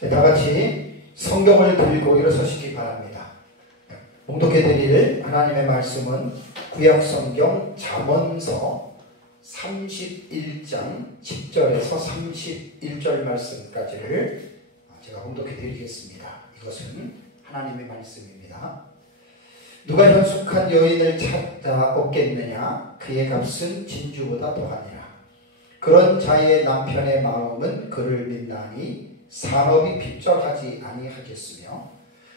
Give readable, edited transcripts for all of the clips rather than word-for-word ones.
다 같이 성경을 들고 일어서시기 바랍니다. 봉독해 드릴 하나님의 말씀은 구약성경 잠언서 31장 10절에서 31절 말씀까지를 제가 봉독해 드리겠습니다. 이것은 하나님의 말씀입니다. 누가 현숙한 여인을 찾다 얻겠느냐? 그의 값은 진주보다 더하니라. 그런 자의 남편의 마음은 그를 믿나니 산업이 핍절하지 아니하겠으며,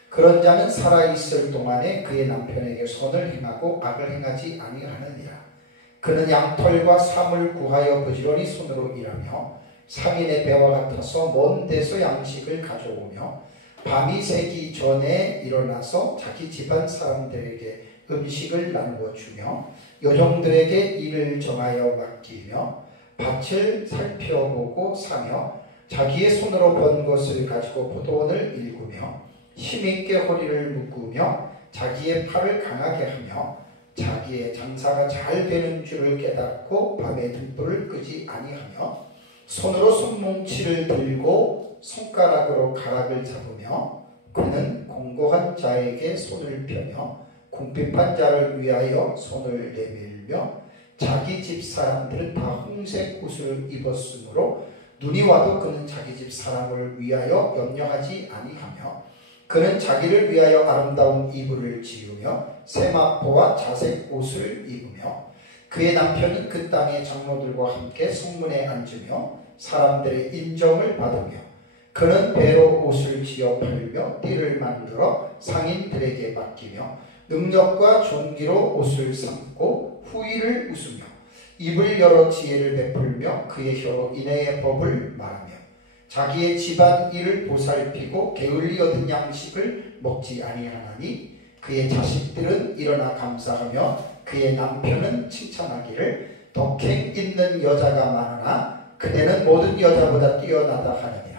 그런 자는 살아있을 동안에 그의 남편에게 선을 행하고 악을 행하지 아니하느니라. 그는 양털과 삼을 구하여 부지런히 손으로 일하며 상인의 배와 같아서 먼 데서 양식을 가져오며 밤이 새기 전에 일어나서 자기 집안 사람들에게 음식을 나누어 주며 여종들에게 일을 정하여 맡기며 밭을 살펴보고 사며 자기의 손으로 번 것을 가지고 포도원을 일구며 힘있게 허리를 묶으며 자기의 팔을 강하게 하며 자기의 장사가 잘 되는 줄을 깨닫고 밤에 등불을 끄지 아니하며 손으로 손뭉치를 들고 손가락으로 가락을 잡으며 그는 공고한 자에게 손을 펴며 궁핍한 자를 위하여 손을 내밀며 자기 집 사람들은 다 홍색 옷을 입었으므로 눈이 와도 그는 자기 집 사람을 위하여 염려하지 아니하며 그는 자기를 위하여 아름다운 이불을 지으며 세마포와 자색 옷을 입으며 그의 남편은 그 땅의 장로들과 함께 성문에 앉으며 사람들의 인정을 받으며 그는 배로 옷을 지어 팔며 띠를 만들어 상인들에게 맡기며 능력과 존귀로 옷을 삼고 후의를 웃으며 입을 열어 지혜를 베풀며 그의 혀로 인애의 법을 말하며 자기의 집안 일을 보살피고 게을리 얻은 양식을 먹지 아니하나니 그의 자식들은 일어나 감사하며 그의 남편은 칭찬하기를 덕행 있는 여자가 많으나 그대는 모든 여자보다 뛰어나다 하느니라.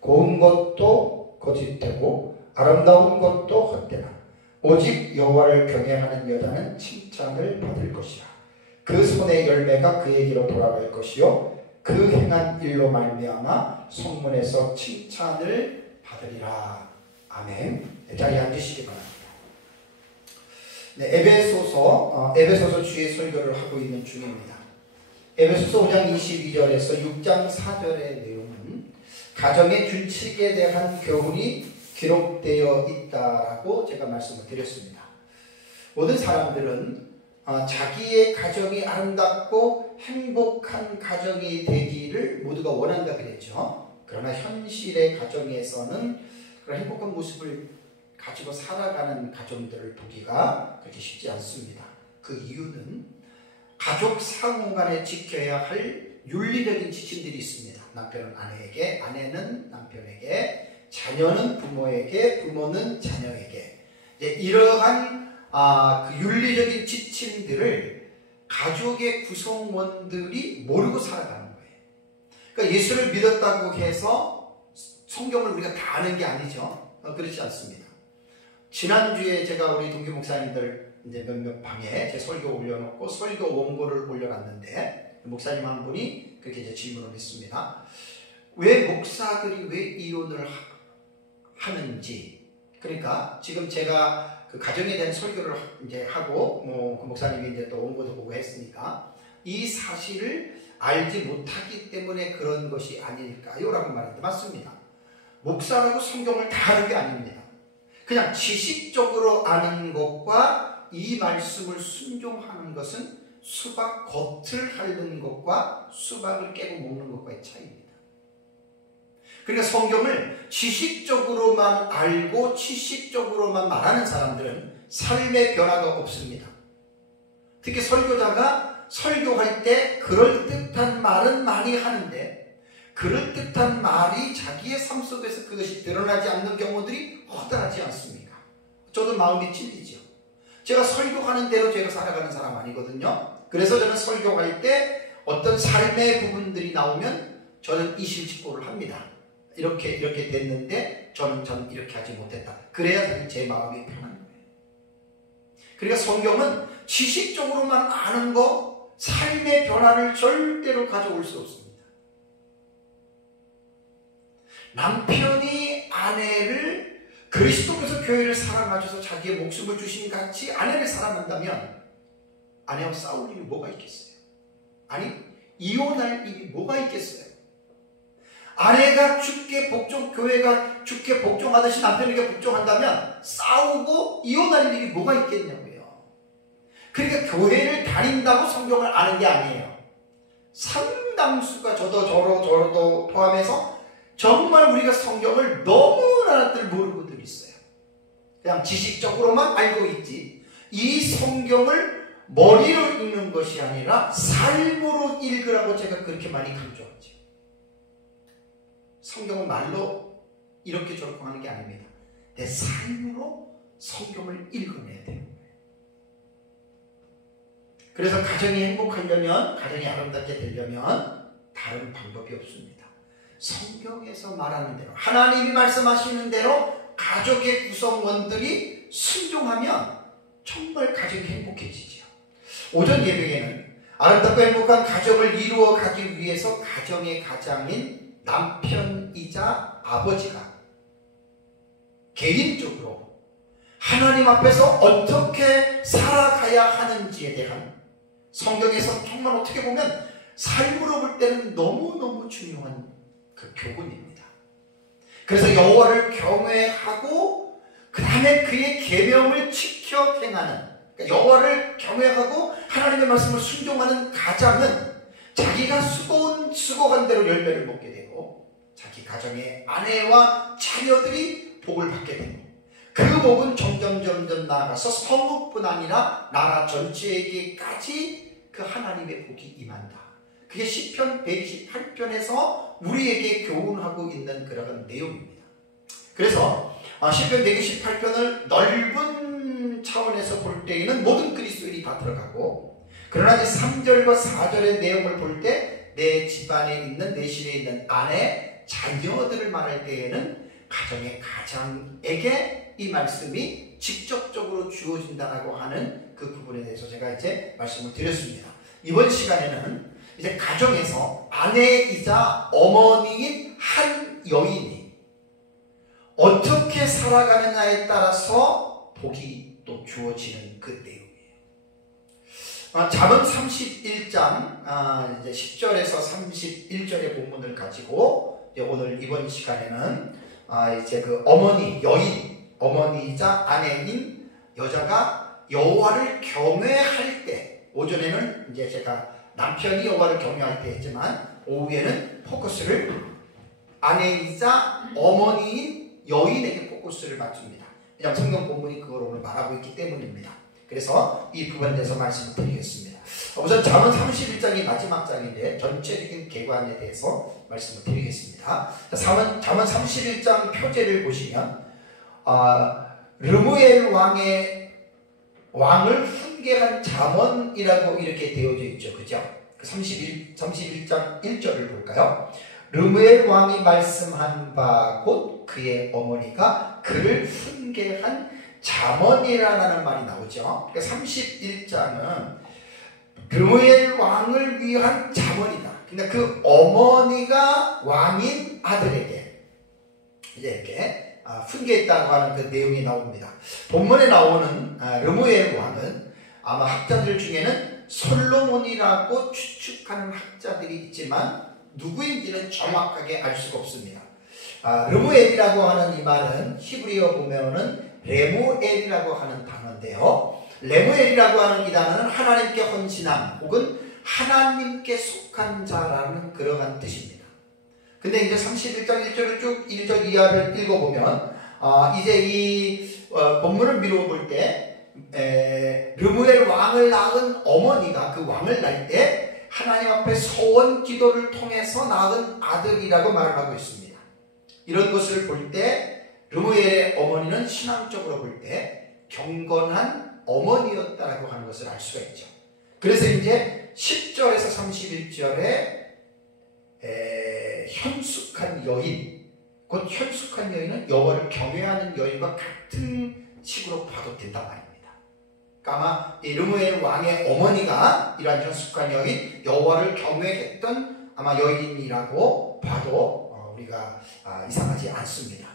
고운 것도 거짓되고 아름다운 것도 헛되나 오직 여호와를 경외하는 여자는 칭찬을 받을 것이라. 그 손의 열매가 그에게로 돌아갈 것이요 그 행한 일로 말미암아 성문에서 칭찬을 받으리라. 아멘. 자리에 앉으시기 바랍니다. 네, 에베소서 주의 설교를 하고 있는 중입니다. 에베소서 5장 22절에서 6장 4절의 내용은 가정의 규칙에 대한 교훈이 기록되어 있다라고 제가 말씀을 드렸습니다. 모든 사람들은 자기의 가정이 아름답고 행복한 가정이 되기를 모두가 원한다 그랬죠. 그러나 현실의 가정에서는 그런 행복한 모습을 가지고 살아가는 가정들을 보기가 그렇게 쉽지 않습니다. 그 이유는 가족 상호 간에 지켜야 할 윤리적인 지침들이 있습니다. 남편은 아내에게, 아내는 남편에게, 자녀는 부모에게, 부모는 자녀에게. 이러한 그 윤리적인 지침들을 가족의 구성원들이 모르고 살아가는 거예요. 그러니까 예수를 믿었다고 해서 성경을 우리가 다 아는 게 아니죠. 그렇지 않습니다. 지난주에 제가 우리 동기 목사님들 이제 몇몇 방에 제 설교 올려놓고 설교 원고를 올려놨는데 목사님 한 분이 그렇게 이제 질문을 했습니다. 왜 목사들이 왜 이혼을 하는지. 그러니까 지금 제가 그 가정에 대한 설교를 이제 하고 그 목사님이 이제 또 원고도 보고 했으니까 이 사실을 알지 못하기 때문에 그런 것이 아닐까요? 라고 말했는데 맞습니다. 목사라고 성경을 다 아는 게 아닙니다. 그냥 지식적으로 아는 것과 이 말씀을 순종하는 것은 수박 겉을 핥는 것과 수박을 깨고 먹는 것과의 차이입니다. 그러니까 성경을 지식적으로만 알고 지식적으로만 말하는 사람들은 삶의 변화가 없습니다. 특히 설교자가 설교할 때 그럴듯한 말은 많이 하는데 그럴듯한 말이 자기의 삶 속에서 그것이 드러나지 않는 경우들이 허다하지 않습니까? 저도 마음이 찔리죠. 제가 설교하는 대로 제가 살아가는 사람 아니거든요. 그래서 저는 설교할 때 어떤 삶의 부분들이 나오면 저는 이실직고를 합니다. 이렇게 됐는데 저는 이렇게 하지 못했다. 그래야 제 마음이 편한 거예요. 그러니까 성경은 지식적으로만 아는 거 삶의 변화를 절대로 가져올 수 없습니다. 남편이 아내를 그리스도께서 교회를 사랑하셔서 자기의 목숨을 주신 같이 아내를 사랑한다면 아내와 싸울 일이 뭐가 있겠어요? 아니, 이혼할 일이 뭐가 있겠어요? 아내가 주께 복종, 교회가 주께 복종하듯이 남편에게 복종한다면 싸우고 이혼할 일이 뭐가 있겠냐고요. 그러니까 교회를 다닌다고 성경을 아는 게 아니에요. 상당수가 저도 포함해서 정말 우리가 성경을 너무나들 모르고들 있어요. 그냥 지식적으로만 알고 있지, 이 성경을 머리로 읽는 것이 아니라 삶으로 읽으라고 제가 그렇게 많이 강조하죠. 성경은 말로 이렇게 적용하는 게 아닙니다. 내 삶으로 성경을 읽어내야 돼요. 그래서 가정이 행복하려면, 가정이 아름답게 되려면 다른 방법이 없습니다. 성경에서 말하는 대로, 하나님이 말씀하시는 대로 가족의 구성원들이 순종하면 정말 가정이 행복해지죠. 오전 예배에는 아름답고 행복한 가정을 이루어 가기 위해서 가정의 가장인 남편이자 아버지가 개인적으로 하나님 앞에서 어떻게 살아가야 하는지에 대한, 성경에서 정말 어떻게 보면 삶으로 볼 때는 너무너무 중요한 그 교훈입니다. 그래서 여호와를 경외하고 그 다음에 그의 계명을 지켜 행하는, 그러니까 여호와를 경외하고 하나님의 말씀을 순종하는 가장은 자기가 수고한 대로 열매를 먹게 되고 자기 가정의 아내와 자녀들이 복을 받게 되고, 그 복은 점점 나아가서 성읍뿐 아니라 나라 전체에게까지 그 하나님의 복이 임한다. 그게 시편 128편에서 우리에게 교훈하고 있는 그런 내용입니다. 그래서 시편 128편을 넓은 차원에서 볼 때에는 모든 그리스도인이 다 들어가고, 그러나 이제 3절과 4절의 내용을 볼 때 내 집안에 있는, 내 실에 있는 아내, 자녀들을 말할 때에는 가정의 가장에게 이 말씀이 직접적으로 주어진다고 하는 그 부분에 대해서 제가 이제 말씀을 드렸습니다. 이번 시간에는 이제 가정에서 아내이자 어머니인 한 여인이 어떻게 살아가느냐에 따라서 복이 또 주어지는 그 내용이에요. 잠언 31장 이제 10절에서 31절의 본문을 가지고 오늘 이번 시간에는 이제 그 어머니, 여인, 어머니이자 아내인 여자가 여호와를 경외할 때, 오전에는 이제 제가 남편이 여호와를 경외할 때 했지만 오후에는 포커스를 아내이자 어머니인 여인에게 포커스를 맞춥니다. 왜냐하면 성경 본문이 그걸 오늘 말하고 있기 때문입니다. 그래서 이 부분에 대해서 말씀을 드리겠습니다. 우선 잠언 31장이 마지막 장인데 전체적인 계관에 대해서 말씀을 드리겠습니다. 잠언 31장 표제를 보시면 르무엘 왕을 훈계한 잠언이라고 이렇게 되어져 있죠. 그죠? 31장 1절을 볼까요? 르무엘 왕이 말씀한 바 곧 그의 어머니가 그를 훈계한 잠언이라는 말이 나오죠. 31장은 르무엘 왕을 위한 잠언이다. 근데 그 어머니가 왕인 아들에게 이제 이렇게 훈계했다고 하는 그 내용이 나옵니다. 본문에 나오는 르무엘 왕은 아마 학자들 중에는 솔로몬이라고 추측하는 학자들이 있지만 누구인지는 정확하게 알 수가 없습니다. 르무엘이라고 하는 이 말은 히브리어 보면은 레무엘이라고 하는 단어인데요. 레무엘이라고 하는 이 단어는 하나님께 헌신함 혹은 하나님께 속한 자라는 그러한 뜻입니다. 근데 이제 31장 1절을 쭉 1절 이하를 읽어보면 이제 이 본문을 미루어 볼 때 르무엘 왕을 낳은 어머니가 그 왕을 낳을 때 하나님 앞에 소원 기도를 통해서 낳은 아들이라고 말을 하고 있습니다. 이런 것을 볼 때 르무엘의 어머니는 신앙적으로 볼 때 경건한 어머니였다라고 하는 것을 알 수가 있죠. 그래서 이제 10절에서 31절에 현숙한 여인, 곧 현숙한 여인은 여호와를 경외하는 여인과 같은 식으로 봐도 된단 말입니다. 그러니까 아마 이 르무엘 왕의 어머니가 이러한 현숙한 여인, 여호와를 경외했던 아마 여인이라고 봐도 우리가 이상하지 않습니다.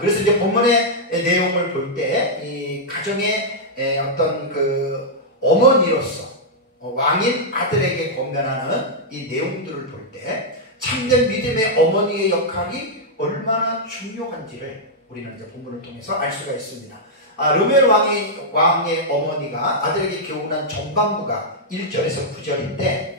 그래서 이제 본문의 내용을 볼 때 이 가정의 어떤 그 어머니로서 왕인 아들에게 권면하는 이 내용들을 볼 때 참된 믿음의 어머니의 역할이 얼마나 중요한지를 우리는 이제 본문을 통해서 알 수가 있습니다. 르멜 왕의 어머니가 아들에게 교훈한 전반부가 1절에서 9절인데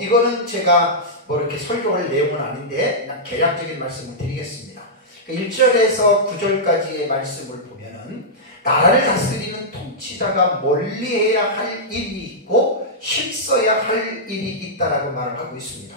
이거는 제가 이렇게 설교할 내용은 아닌데 그냥 개략적인 말씀을 드리겠습니다. 1절에서 9절까지의 말씀을 보면은 나라를 다스리는 통치자가 멀리해야 할 일이 있고 힘써야 할 일이 있다라고 말을 하고 있습니다.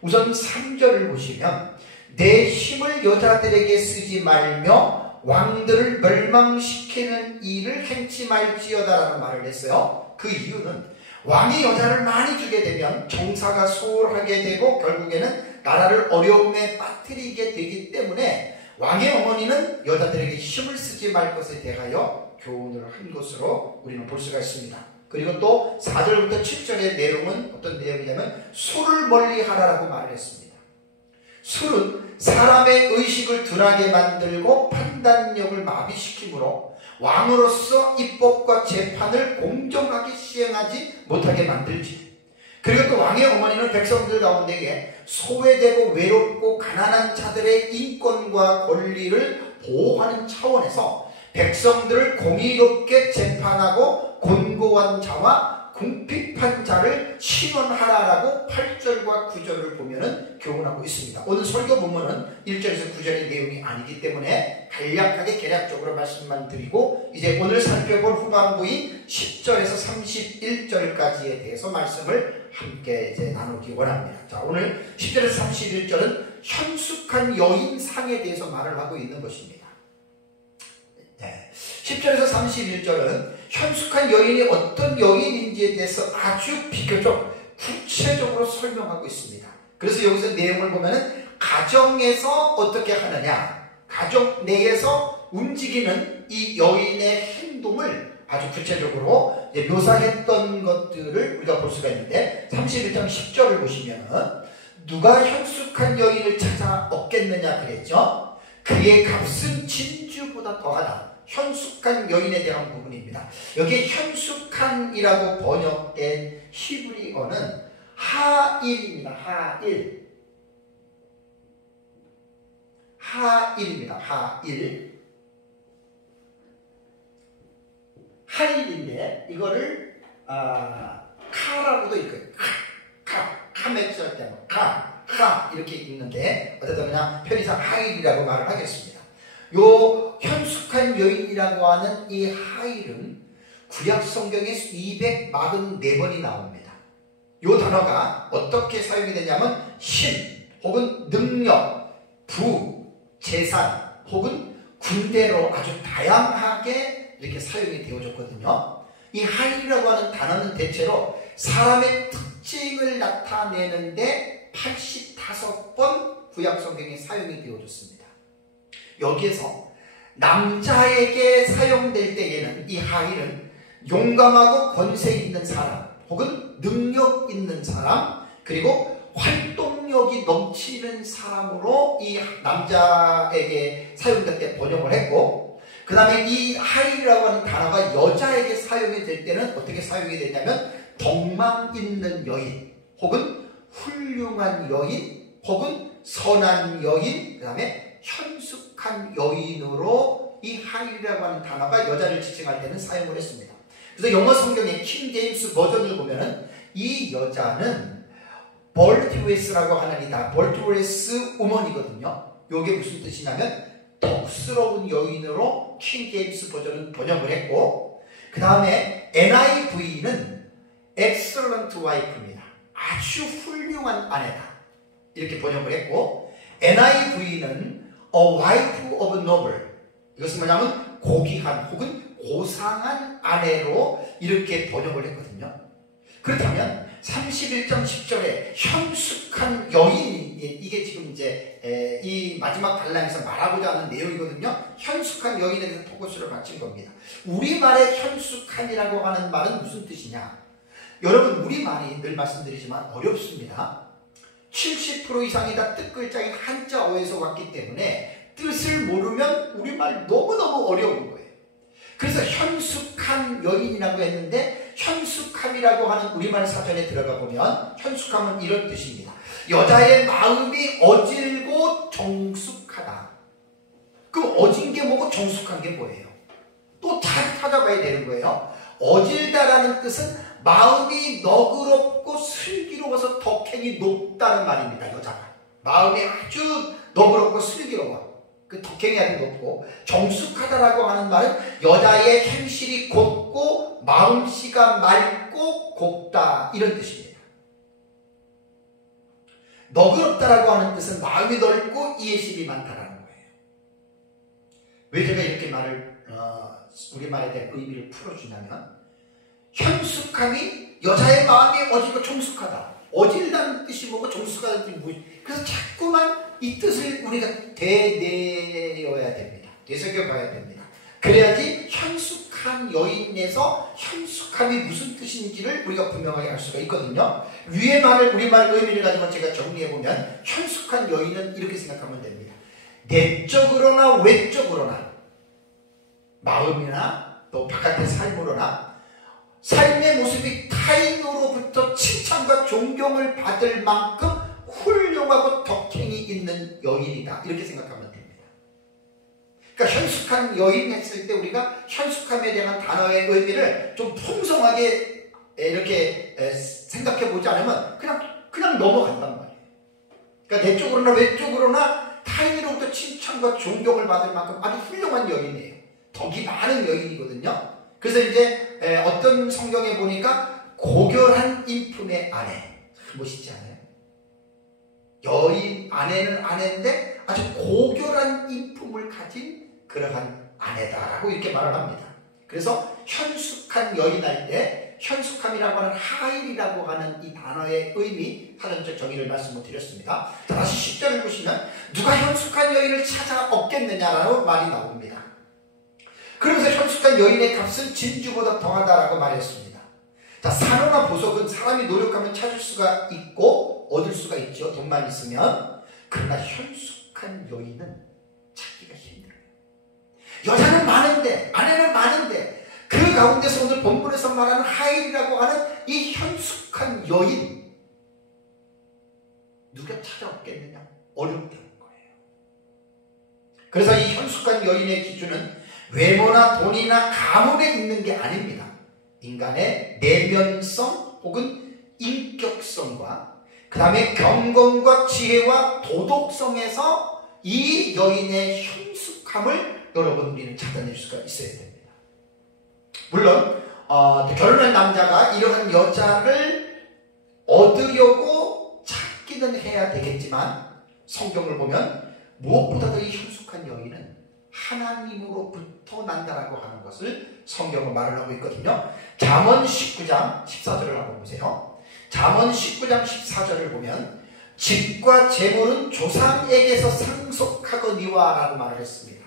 우선 3절을 보시면 내 힘을 여자들에게 쓰지 말며 왕들을 멸망시키는 일을 행치 말지어다라는 말을 했어요. 그 이유는 왕이 여자를 많이 주게 되면 정사가 소홀하게 되고 결국에는 나라를 어려움에 빠뜨리게 되기 때문에 왕의 어머니는 여자들에게 힘을 쓰지 말 것에 대하여 교훈을 한 것으로 우리는 볼 수가 있습니다. 그리고 또 4절부터 7절의 내용은 어떤 내용이냐면 술을 멀리하라라고 말을 했습니다. 술은 사람의 의식을 둔하게 만들고 판단력을 마비시키므로 왕으로서 입법과 재판을 공정하게 시행하지 못하게 만들지. 그리고 또 왕의 어머니는 백성들 가운데에 소외되고 외롭고 가난한 자들의 인권과 권리를 보호하는 차원에서 백성들을 공의롭게 재판하고 곤고한 자와 궁핍한 자를 신원하라라고 8절과 9절을 보면은 교훈하고 있습니다. 오늘 설교 본문은 1절에서 9절의 내용이 아니기 때문에 간략하게 개략적으로 말씀만 드리고 이제 오늘 살펴볼 후반부인 10절에서 31절까지에 대해서 말씀을 함께 이제 나누기 원합니다. 자, 오늘 10절에서 31절은 현숙한 여인상에 대해서 말을 하고 있는 것입니다. 10절에서 31절은 현숙한 여인이 어떤 여인인지에 대해서 아주 비교적 구체적으로 설명하고 있습니다. 그래서 여기서 내용을 보면은 가정에서 어떻게 하느냐, 가정 내에서 움직이는 이 여인의 행동을 아주 구체적으로 묘사했던 것들을 우리가 볼 수가 있는데 31장 10절을 보시면은 누가 현숙한 여인을 찾아 얻겠느냐 그랬죠. 그의 값은 진주보다 더하다. 현숙한 여인에 대한 부분입니다. 여기 현숙한이라고 번역된 히브리어는 하일입니다. 하일입니다. 하일인데 이거를 카라고도 읽어요. 카맥스할 때 카 이렇게 읽는데 어쨌든 그냥 편의상 하일이라고 말을 하겠습니다. 요 현숙한 여인이라고 하는 이 하일은 구약 성경에 244번이 나옵니다. 요 단어가 어떻게 사용이 되냐면 힘 혹은 능력, 부, 재산 혹은 군대로 아주 다양하게 이렇게 사용이 되어졌거든요. 이 하일이라고 하는 단어는 대체로 사람의 특징을 나타내는데 85번 구약 성경에 사용이 되어졌습니다. 여기에서 남자에게 사용될 때에는 이 하일은 용감하고 권세 있는 사람 혹은 능력 있는 사람 그리고 활동력이 넘치는 사람으로 이 남자에게 사용될 때 번역을 했고 그 다음에 이 하일이라고 하는 단어가 여자에게 사용이 될 때는 어떻게 사용이 되냐면 덕망 있는 여인 혹은 훌륭한 여인 혹은 선한 여인 그 다음에 현숙한 여인으로 이 하일이라고 하는 단어가 여자를 지칭할 때는 사용을 했습니다. 그래서 영어 성경의 킹 제임스 버전을 보면은 이 여자는 벌티웨스라고 하나니다. 벌티웨스 우먼이거든요. 이게 무슨 뜻이냐면 덕스러운 여인으로 킹 제임스 버전은 번역을 했고 그 다음에 NIV는 excellent wife입니다. 아주 훌륭한 아내다. 이렇게 번역을 했고 NIV는 A wife of noble 이것은 뭐냐면 고귀한 혹은 고상한 아내로 이렇게 번역을 했거든요. 그렇다면 31장 10절에 현숙한 여인 이게 지금 이제 이 마지막 단락에서 말하고자 하는 내용이거든요. 현숙한 여인에 대해서 포커스를 맞춘 겁니다. 우리말의 현숙한이라고 하는 말은 무슨 뜻이냐? 여러분 우리말이 늘 말씀드리지만 어렵습니다. 70% 이상이 다 뜻글자인 한자어에서 왔기 때문에 뜻을 모르면 우리말 너무너무 어려운 거예요. 그래서 현숙한 여인이라고 했는데 현숙함이라고 하는 우리말 사전에 들어가 보면 현숙함은 이런 뜻입니다. 여자의 마음이 어질고 정숙하다. 그럼 어진 게 뭐고 정숙한 게 뭐예요? 또 잘 찾아봐야 되는 거예요. 어질다라는 뜻은 마음이 너그럽고 슬기로워서 덕행이 높다는 말입니다. 여자가 마음이 아주 너그럽고 슬기로워 그 덕행이 아주 높고, 정숙하다라고 하는 말은 여자의 행실이 곧고 마음씨가 맑고 곱다 이런 뜻입니다. 너그럽다라고 하는 뜻은 마음이 넓고 이해심이 많다라는 거예요. 왜 제가 이렇게 말을 우리말에 대한 의미를 풀어주냐면, 현숙함이 여자의 마음이 어질고 정숙하다. 어질다는 뜻이 뭐고 정숙하다는 뜻이 뭐지? 그래서 자꾸만 이 뜻을 우리가 되뇌어야 됩니다. 되새겨봐야 됩니다. 그래야지 현숙한 여인에서 현숙함이 무슨 뜻인지를 우리가 분명하게 알 수가 있거든요. 위의 말을 우리말 의미를 가지고 제가 정리해보면 현숙한 여인은 이렇게 생각하면 됩니다. 내적으로나 외적으로나 마음이나 또 바깥의 삶으로나 삶의 모습이 타인으로부터 칭찬과 존경을 받을 만큼 훌륭하고 덕행이 있는 여인이다. 이렇게 생각하면 됩니다. 그러니까 현숙한 여인 했을 때 우리가 현숙함에 대한 단어의 의미를 좀 풍성하게 이렇게 생각해 보지 않으면 그냥 넘어간단 말이에요. 그러니까 내적으로나 외적으로나 타인으로부터 칭찬과 존경을 받을 만큼 아주 훌륭한 여인이에요. 덕이 많은 여인이거든요. 그래서 이제 어떤 성경에 보니까 고결한 인품의 아내, 멋있지 않아요? 여인 아내는 아내인데 아주 고결한 인품을 가진 그러한 아내다라고 이렇게 말을 합니다. 그래서 현숙한 여인 할 때 현숙함이라고 하는 하일이라고 하는 이 단어의 의미, 사전적 정의를 말씀을 드렸습니다. 다시 10절을 보시면 누가 현숙한 여인을 찾아 얻겠느냐라는 말이 나옵니다. 그러면서 현숙한 여인의 값은 진주보다 더하다라고 말했습니다. 자, 산호나 보석은 사람이 노력하면 찾을 수가 있고 얻을 수가 있죠. 돈만 있으면. 그러나 현숙한 여인은 찾기가 힘들어요. 여자는 많은데, 아내는 많은데, 그 가운데서 오늘 본문에서 말하는 하일이라고 하는 이 현숙한 여인, 누가 찾아오겠느냐? 어렵다는 거예요. 그래서 이 현숙한 여인의 기준은 외모나 돈이나 가문에 있는 게 아닙니다. 인간의 내면성 혹은 인격성과 그 다음에 경건과 지혜와 도덕성에서 이 여인의 현숙함을 여러분 우리는 찾아낼 수가 있어야 됩니다. 물론 결혼한 남자가 이러한 여자를 얻으려고 찾기는 해야 되겠지만 성경을 보면 무엇보다도 이 현숙한 여인은 하나님으로부터 난다라고 하는 것을 성경은 말을 하고 있거든요. 잠언 19장 14절을 한번 보세요. 잠언 19장 14절을 보면 집과 재물은 조상에게서 상속하거니와 라고 말을 했습니다.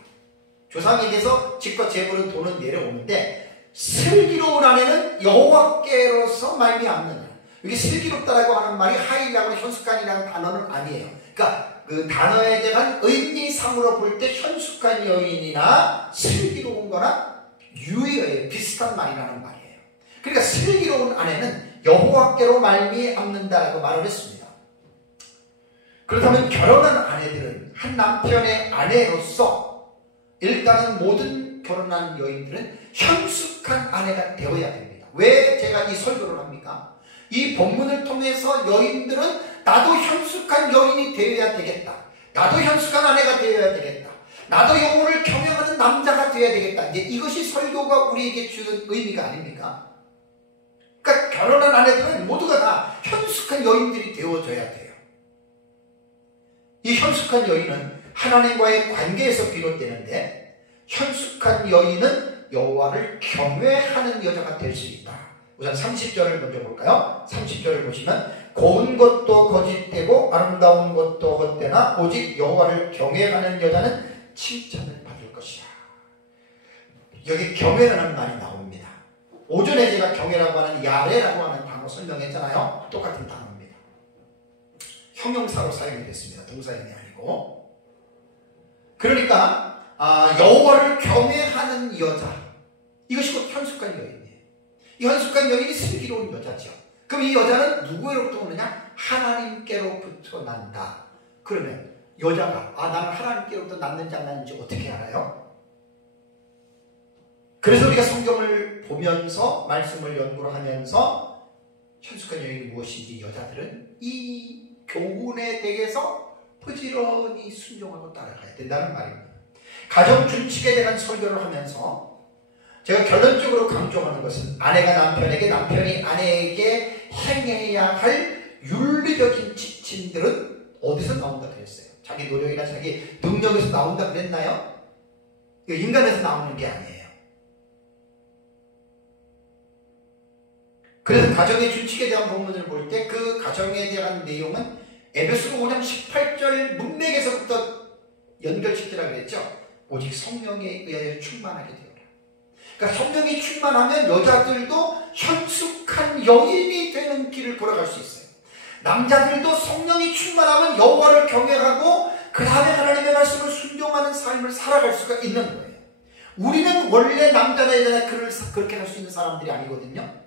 조상에게서 집과 재물은 돈은 내려오는데 슬기로운 아내는 여호와께로서 말미암느니라. 여기 슬기롭다라고 하는 말이 하이라고 현숙한이라는 단어는 아니에요. 그러니까 그 단어에 대한 의미상으로 볼 때 현숙한 여인이나 슬기로운 거나 유의어예요. 비슷한 말이라는 말이에요. 그러니까 슬기로운 아내는 여호와께로 말미암는다라고 말을 했습니다. 그렇다면 결혼한 아내들은 한 남편의 아내로서 일단은 모든 결혼한 여인들은 현숙한 아내가 되어야 됩니다. 왜 제가 이 설교를 합니까? 이 본문을 통해서 여인들은 나도 현숙한 여인이 되어야 되겠다. 나도 현숙한 아내가 되어야 되겠다. 나도 여호와를 경외하는 남자가 되어야 되겠다. 이제 이것이 설교가 우리에게 주는 의미가 아닙니까? 그러니까 결혼한 아내들은 모두가 다 현숙한 여인들이 되어줘야 돼요. 이 현숙한 여인은 하나님과의 관계에서 비롯되는데 현숙한 여인은 여호와를 경외하는 여자가 될 수 있다. 우선 30절을 먼저 볼까요? 30절을 보시면 고운 것도 거짓되고 아름다운 것도 헛되나 오직 여호와를 경외하는 여자는 칭찬을 받을 것이다. 여기 경외라는 말이 나옵니다. 오전에 제가 경외라고 하는 야레라고 하는 단어 설명했잖아요. 똑같은 단어입니다. 형용사로 사용이 됐습니다. 동사형이 아니고. 그러니까 여호와를 경외하는 여자, 이것이 곧 현숙한 여인이에요. 이 현숙한 여인이 슬기로운 여자죠. 그럼 이 여자는 누구로부터 오느냐? 하나님께로부터 난다. 그러면 여자가 나는 하나님께로부터 났는지 안 났는지 어떻게 알아요? 그래서 우리가 성경을 보면서 말씀을 연구를 하면서 현숙한 여인이 무엇인지 여자들은 이 교훈에 대해서 부지런히 순종하고 따라가야 된다는 말입니다. 가정 준칙에 대한 설교를 하면서 제가 결론적으로 강조하는 것은 아내가 남편에게, 남편이 아내에게 행해야 할 윤리적인 지침들은 어디서 나온다 그랬어요? 자기 노력이나 자기 능력에서 나온다 그랬나요? 인간에서 나오는 게 아니에요. 그래서 가정의 준칙에 대한 본문을 볼 때 그 가정에 대한 내용은 에베소서 5장 18절 문맥에서부터 연결시키라 그랬죠. 오직 성령에 의하여 충만하게 되어라. 그러니까 성령이 충만하면 여자들도 현숙한 여인이 되는 길을 걸어갈 수 있어요. 남자들도 성령이 충만하면 여호와를 경외하고 그 다음에 하나님의 말씀을 순종하는 삶을 살아갈 수가 있는 거예요. 우리는 원래 남자나 여자나 그렇게 할 수 있는 사람들이 아니거든요.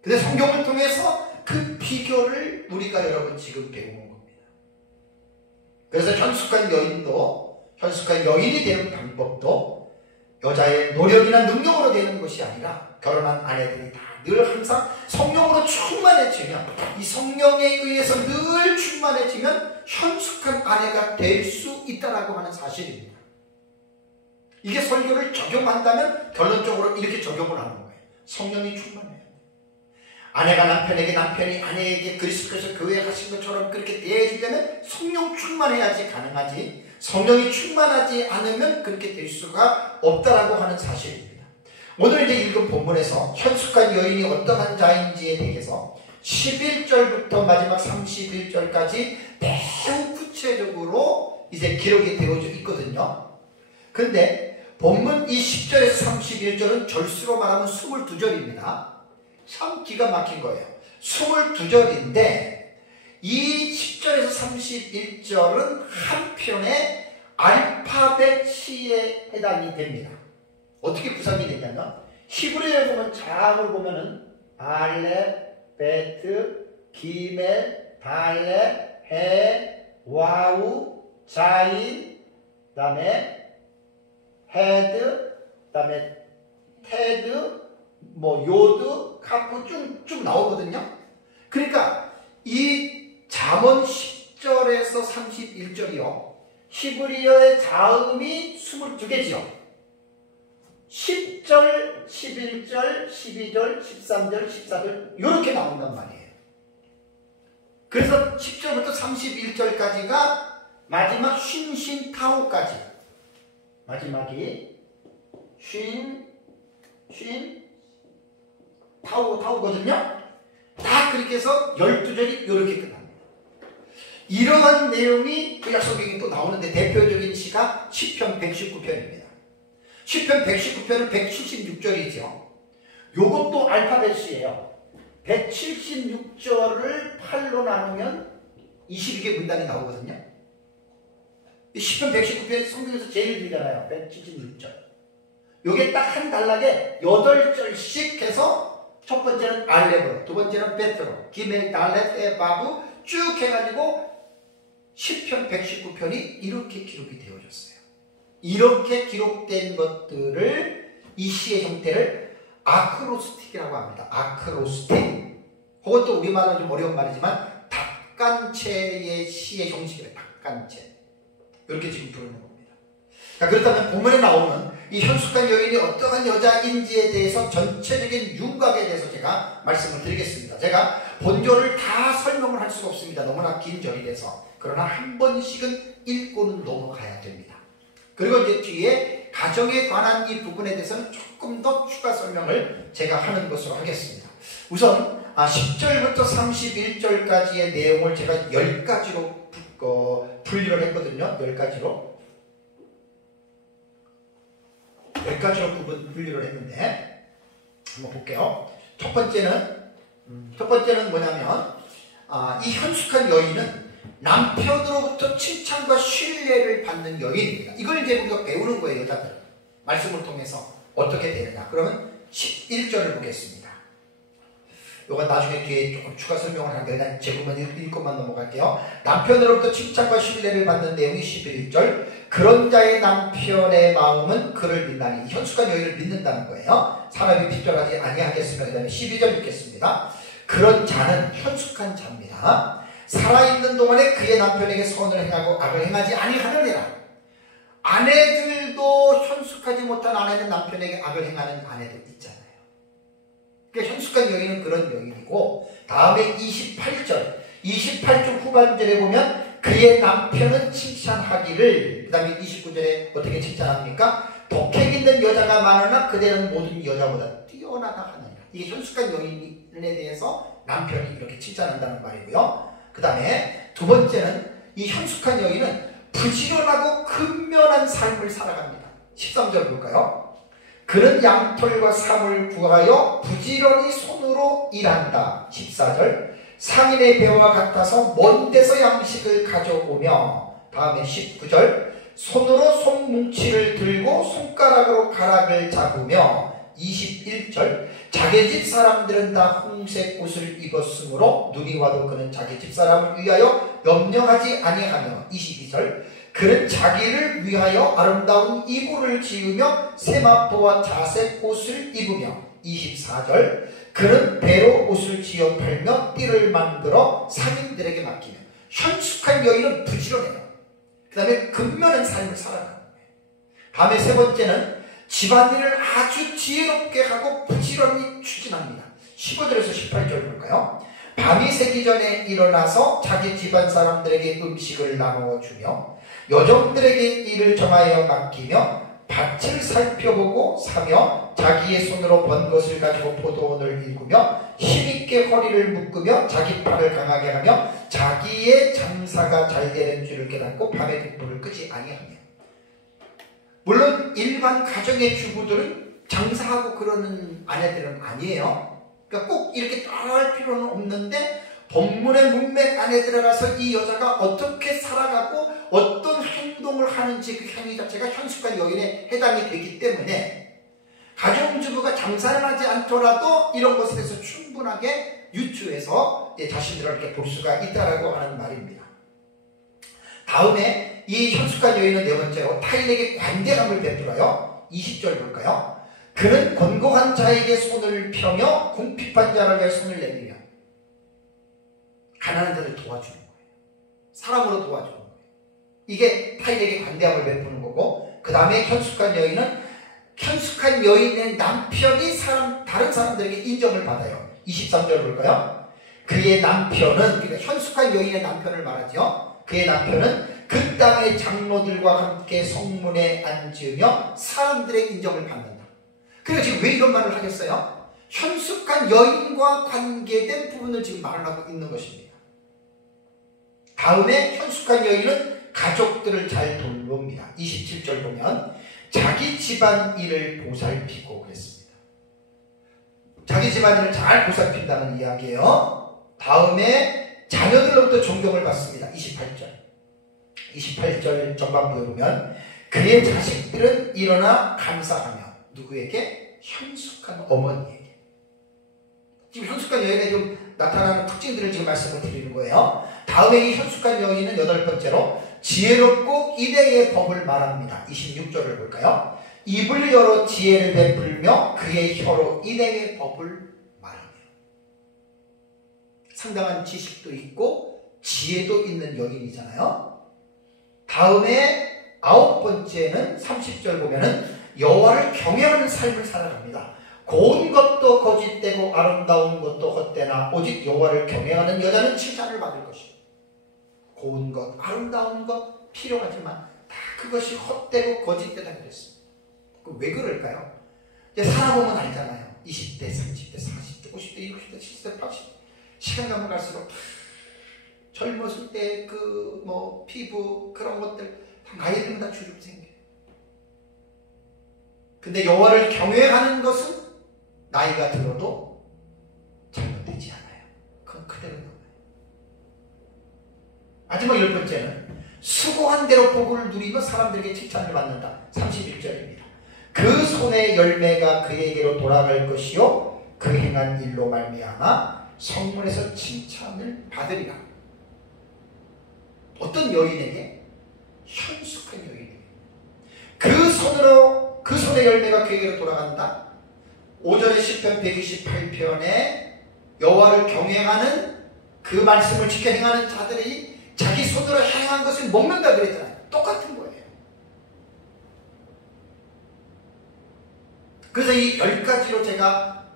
근데 성경을 통해서 그 비결을 우리가 여러분 지금 배우는 겁니다. 그래서 현숙한 여인도, 현숙한 여인이 되는 방법도 여자의 노력이나 능력으로 되는 것이 아니라 결혼한 아내들이 다 늘 항상 성령으로 충만해지면, 이 성령에 의해서 늘 충만해지면 현숙한 아내가 될 수 있다라고 하는 사실입니다. 이게 설교를 적용한다면 결론적으로 이렇게 적용을 하는 거예요. 성령이 충만해요. 아내가 남편에게, 남편이 아내에게 그리스도께서 교회에 가신 것처럼 그렇게 대해지려면 성령 충만해야지 가능하지, 성령이 충만하지 않으면 그렇게 될 수가 없다라고 하는 사실입니다. 오늘 이제 읽은 본문에서 현숙한 여인이 어떠한 자인지에 대해서 11절부터 마지막 31절까지 매우 구체적으로 이제 기록이 되어져 있거든요. 근데 본문 이 10절에서 31절은 절수로 말하면 22절입니다. 참 기가 막힌 거예요. 22절인데 이 10절에서 31절은 한편의 알파벳 시에 해당이 됩니다. 어떻게 구성이 되냐면 히브리어에 보면 자음을 보면은 알렙, 베트, 기멜, 달렙, 해, 와우, 자인, 그 다음에 헤드, 그 다음에 테드, 요드, 카프 쭉 나오거든요. 그러니까 이 잠언 10절에서 31절이요. 히브리어의 자음이 22개지요. 10절, 11절, 12절, 13절, 14절 이렇게 나온단 말이에요. 그래서 10절부터 31절까지가 마지막 쉰, 타오까지, 마지막이 쉰, 타오거든요. 다 그렇게 해서 12절이 이렇게 끝납니다. 이러한 내용이 구약 성경에 또 나오는데 대표적인 시가 시편 119편입니다. 시편 119편은 176절이죠. 요것도 알파벳이에요. 176절을 8로 나누면 22개 문단이 나오거든요. 이 시편 119편이 성경에서 제일 길잖아요. 176절. 요게 딱 한 단락에 8절씩 해서 첫 번째는 알렙으로, 두 번째는 베트로, 기멜, 달렛, 에, 바브 쭉 해가지고 시편 119편이 이렇게 기록이 되어졌어요. 이렇게 기록된 것들을 이 시의 형태를 아크로스틱이라고 합니다. 아크로스틱. 혹은 또 우리말은 좀 어려운 말이지만 닭간체의 시의 형식이에요. 닭간체. 이렇게 지금 부르는 겁니다. 자, 그렇다면 본문에 나오는 이 현숙한 여인이 어떠한 여자인지에 대해서 전체적인 윤곽에 대해서 제가 말씀을 드리겠습니다. 제가 본절을 다 설명을 할 수가 없습니다. 너무나 긴 절이라서. 그러나 한 번씩은 읽고는 넘어가야 됩니다. 그리고 이제 뒤에 가정에 관한 이 부분에 대해서는 조금 더 추가 설명을 제가 하는 것으로 하겠습니다. 우선 10절부터 31절까지의 내용을 제가 10가지로 분류를 했거든요. 10가지로. 10가지로 분류를 했는데 한번 볼게요. 첫 번째는 뭐냐면 이 현숙한 여인은 남편으로부터 칭찬과 신뢰를 받는 여인입니다. 이걸 이제 우리가 배우는 거예요, 여자들은. 말씀을 통해서 어떻게 되느냐. 그러면 11절을 보겠습니다. 이건 나중에 뒤에 조금 추가 설명을 하는데 그냥 제목만 읽고만 넘어갈게요. 남편으로부터 칭찬과 신뢰를 받는 내용이 11절. 그런 자의 남편의 마음은 그를 믿나니. 현숙한 여인을 믿는다는 거예요. 사람이 핍절하지 아니하겠으며 그 다음에 12절 읽겠습니다. 그런 자는 현숙한 자입니다. 살아있는 동안에 그의 남편에게 선을 행하고 악을 행하지 아니하느니라. 아내들도 현숙하지 못한 아내는 남편에게 악을 행하는 아내도 있잖아요. 그러니까 현숙한 여인은 그런 여인이고, 다음에 28절 후반절에 보면 그의 남편은 칭찬하기를, 그 다음에 29절에 어떻게 칭찬합니까? 독행 있는 여자가 많으나 그대는 모든 여자보다 뛰어나다 하느니라. 이게 현숙한 여인에 대해서 남편이 이렇게 칭찬한다는 말이고요. 그 다음에 두 번째는 이 현숙한 여인은 부지런하고 근면한 삶을 살아갑니다. 13절 볼까요? 그는 양털과 삼을 구하여 부지런히 손으로 일한다. 14절. 상인의 배와 같아서 먼 데서 양식을 가져오며, 다음에 19절. 손으로 손뭉치를 들고 손가락으로 가락을 잡으며, 21절. 자기 집 사람들은 다 홍색 옷을 입었으므로 눈이 와도 그는 자기 집 사람을 위하여 염려하지 아니하며, 22절. 그는 자기를 위하여 아름다운 이불을 지으며 세마포와 자색 옷을 입으며, 24절. 그는 배로 옷을 지어 팔며 띠를 만들어 상인들에게 맡기며. 현숙한 여인은 부지런해요. 그 다음에 근면한 삶을 살아가는 거예요. 다음에 세 번째는 집안일을 아주 지혜롭게 하고 부지런히 추진합니다. 15절에서 18절 볼까요? 밤이 새기 전에 일어나서 자기 집안 사람들에게 음식을 나누어 주며 여종들에게 일을 정하여 맡기며 밭을 살펴보고 사며 자기의 손으로 번 것을 가지고 포도원을 일구며 힘있게 허리를 묶으며 자기 팔을 강하게 하며 자기의 장사가 잘 되는 줄을 깨닫고 밤에 등불을 끄지 아니하며. 물론 일반 가정의 주부들은 장사하고 그러는 아내들은 아니에요. 그러니까 꼭 이렇게 따라할 필요는 없는데 본문의 문맥 안에 들어가서 이 여자가 어떻게 살아가고 어떤 행동을 하는지 그 행위 자체가 현숙한 여인에 해당이 되기 때문에 가정주부가 장사를 하지 않더라도 이런 것에 대해서 충분하게 유추해서 자신들을 이렇게 볼 수가 있다라고 하는 말입니다. 다음에 이 현숙한 여인은 네 번째로 타인에게 관대함을 베풀어요. 20절 볼까요? 그는 권고한 자에게 손을 펴며 궁핍한 자를 위해 손을 내밀며 가난한 자를 도와주는 거예요. 사람으로 도와주는 거예요. 이게 타인에게 관대함을 베푸는 거고, 그 다음에 현숙한 여인은 현숙한 여인의 남편이 다른 사람들에게 인정을 받아요. 23절 볼까요? 그의 남편은, 그러니까 현숙한 여인의 남편을 말하죠. 그의 남편은 그 땅의 장로들과 함께 성문에 앉으며 사람들의 인정을 받는다. 그래서 지금 왜 이런 말을 하겠어요? 현숙한 여인과 관계된 부분을 지금 말을 하고 있는 것입니다. 다음에 현숙한 여인은 가족들을 잘 돌봅니다. 27절 보면 자기 집안 일을 보살피고 그랬습니다. 자기 집안 일을 잘 보살핀다는 이야기예요. 다음에 자녀들로부터 존경을 받습니다. 28절 전반부에 보면 그의 자식들은 일어나 감사하며 누구에게? 현숙한 어머니에게. 지금 현숙한 여인에 좀 나타나는 특징들을 지금 말씀을 드리는 거예요. 다음에 이 현숙한 여인은 8번째로 지혜롭고 이대의 법을 말합니다. 26절을 볼까요? 입을 열어 지혜를 베풀며 그의 혀로 이대의 법을 말하며. 상당한 지식도 있고 지혜도 있는 여인이잖아요. 다음에 9번째는 30절 보면은 여호와를 경외하는 삶을 살아갑니다. 고운 것도 거짓되고 아름다운 것도 헛되나 오직 여호와를 경외하는 여자는 칭찬을 받을 것이다. 고운 것, 아름다운 것 필요하지만 다 그것이 헛되고 거짓되다 그랬습니다. 왜 그럴까요? 이제 살아보면 알잖아요. 20대, 30대, 40대, 50대, 60대, 70대, 80대 시간 가면 갈수록 젊었을 때 피부 그런 것들 나이 들면 다 주름 생겨요. 근데 여호와를 경외하는 것은 나이가 들어도 잘못되지 않아요. 그건 그대로 나와요. 마지막 10번째는 수고한 대로 복을 누리며 사람들에게 칭찬을 받는다. 31절입니다. 그 손의 열매가 그에게로 돌아갈 것이요 그 행한 일로 말미암아 성문에서 칭찬을 받으리라. 어떤 여인에게? 현숙한 여인에게. 그 손의 열매가 그에게로 돌아간다. 5절의 시편 128편에 여호와를 경외하는 그 말씀을 지켜 행하는 자들이 자기 손으로 행한 것을 먹는다 그랬잖아요. 똑같은 거예요. 그래서 이 10가지로 제가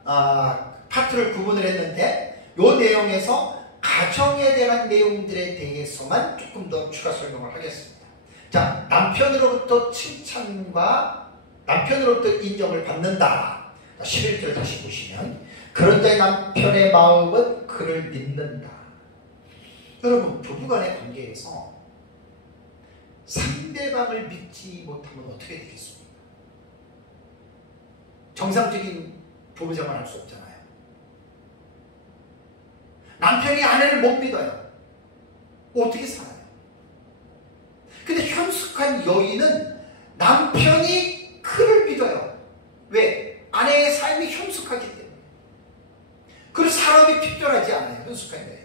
파트를 구분을 했는데 이 내용에서 가정에 대한 내용들에 대해서만 조금 더 추가 설명을 하겠습니다. 자, 남편으로부터 칭찬과 남편으로부터 인정을 받는다. 11절 다시 보시면 그런 자의 남편의 마음은 그를 믿는다. 여러분, 부부간의 관계에서 상대방을 믿지 못하면 어떻게 되겠습니까? 정상적인 부부생활 할 수 없잖아요. 남편이 아내를 못 믿어요. 어떻게 살아요? 근데 현숙한 여인은 남편이 그를 믿어요. 왜? 아내의 삶이 현숙하기 때문에. 그리고 사람이 핍절하지 않아요. 현숙한 여인.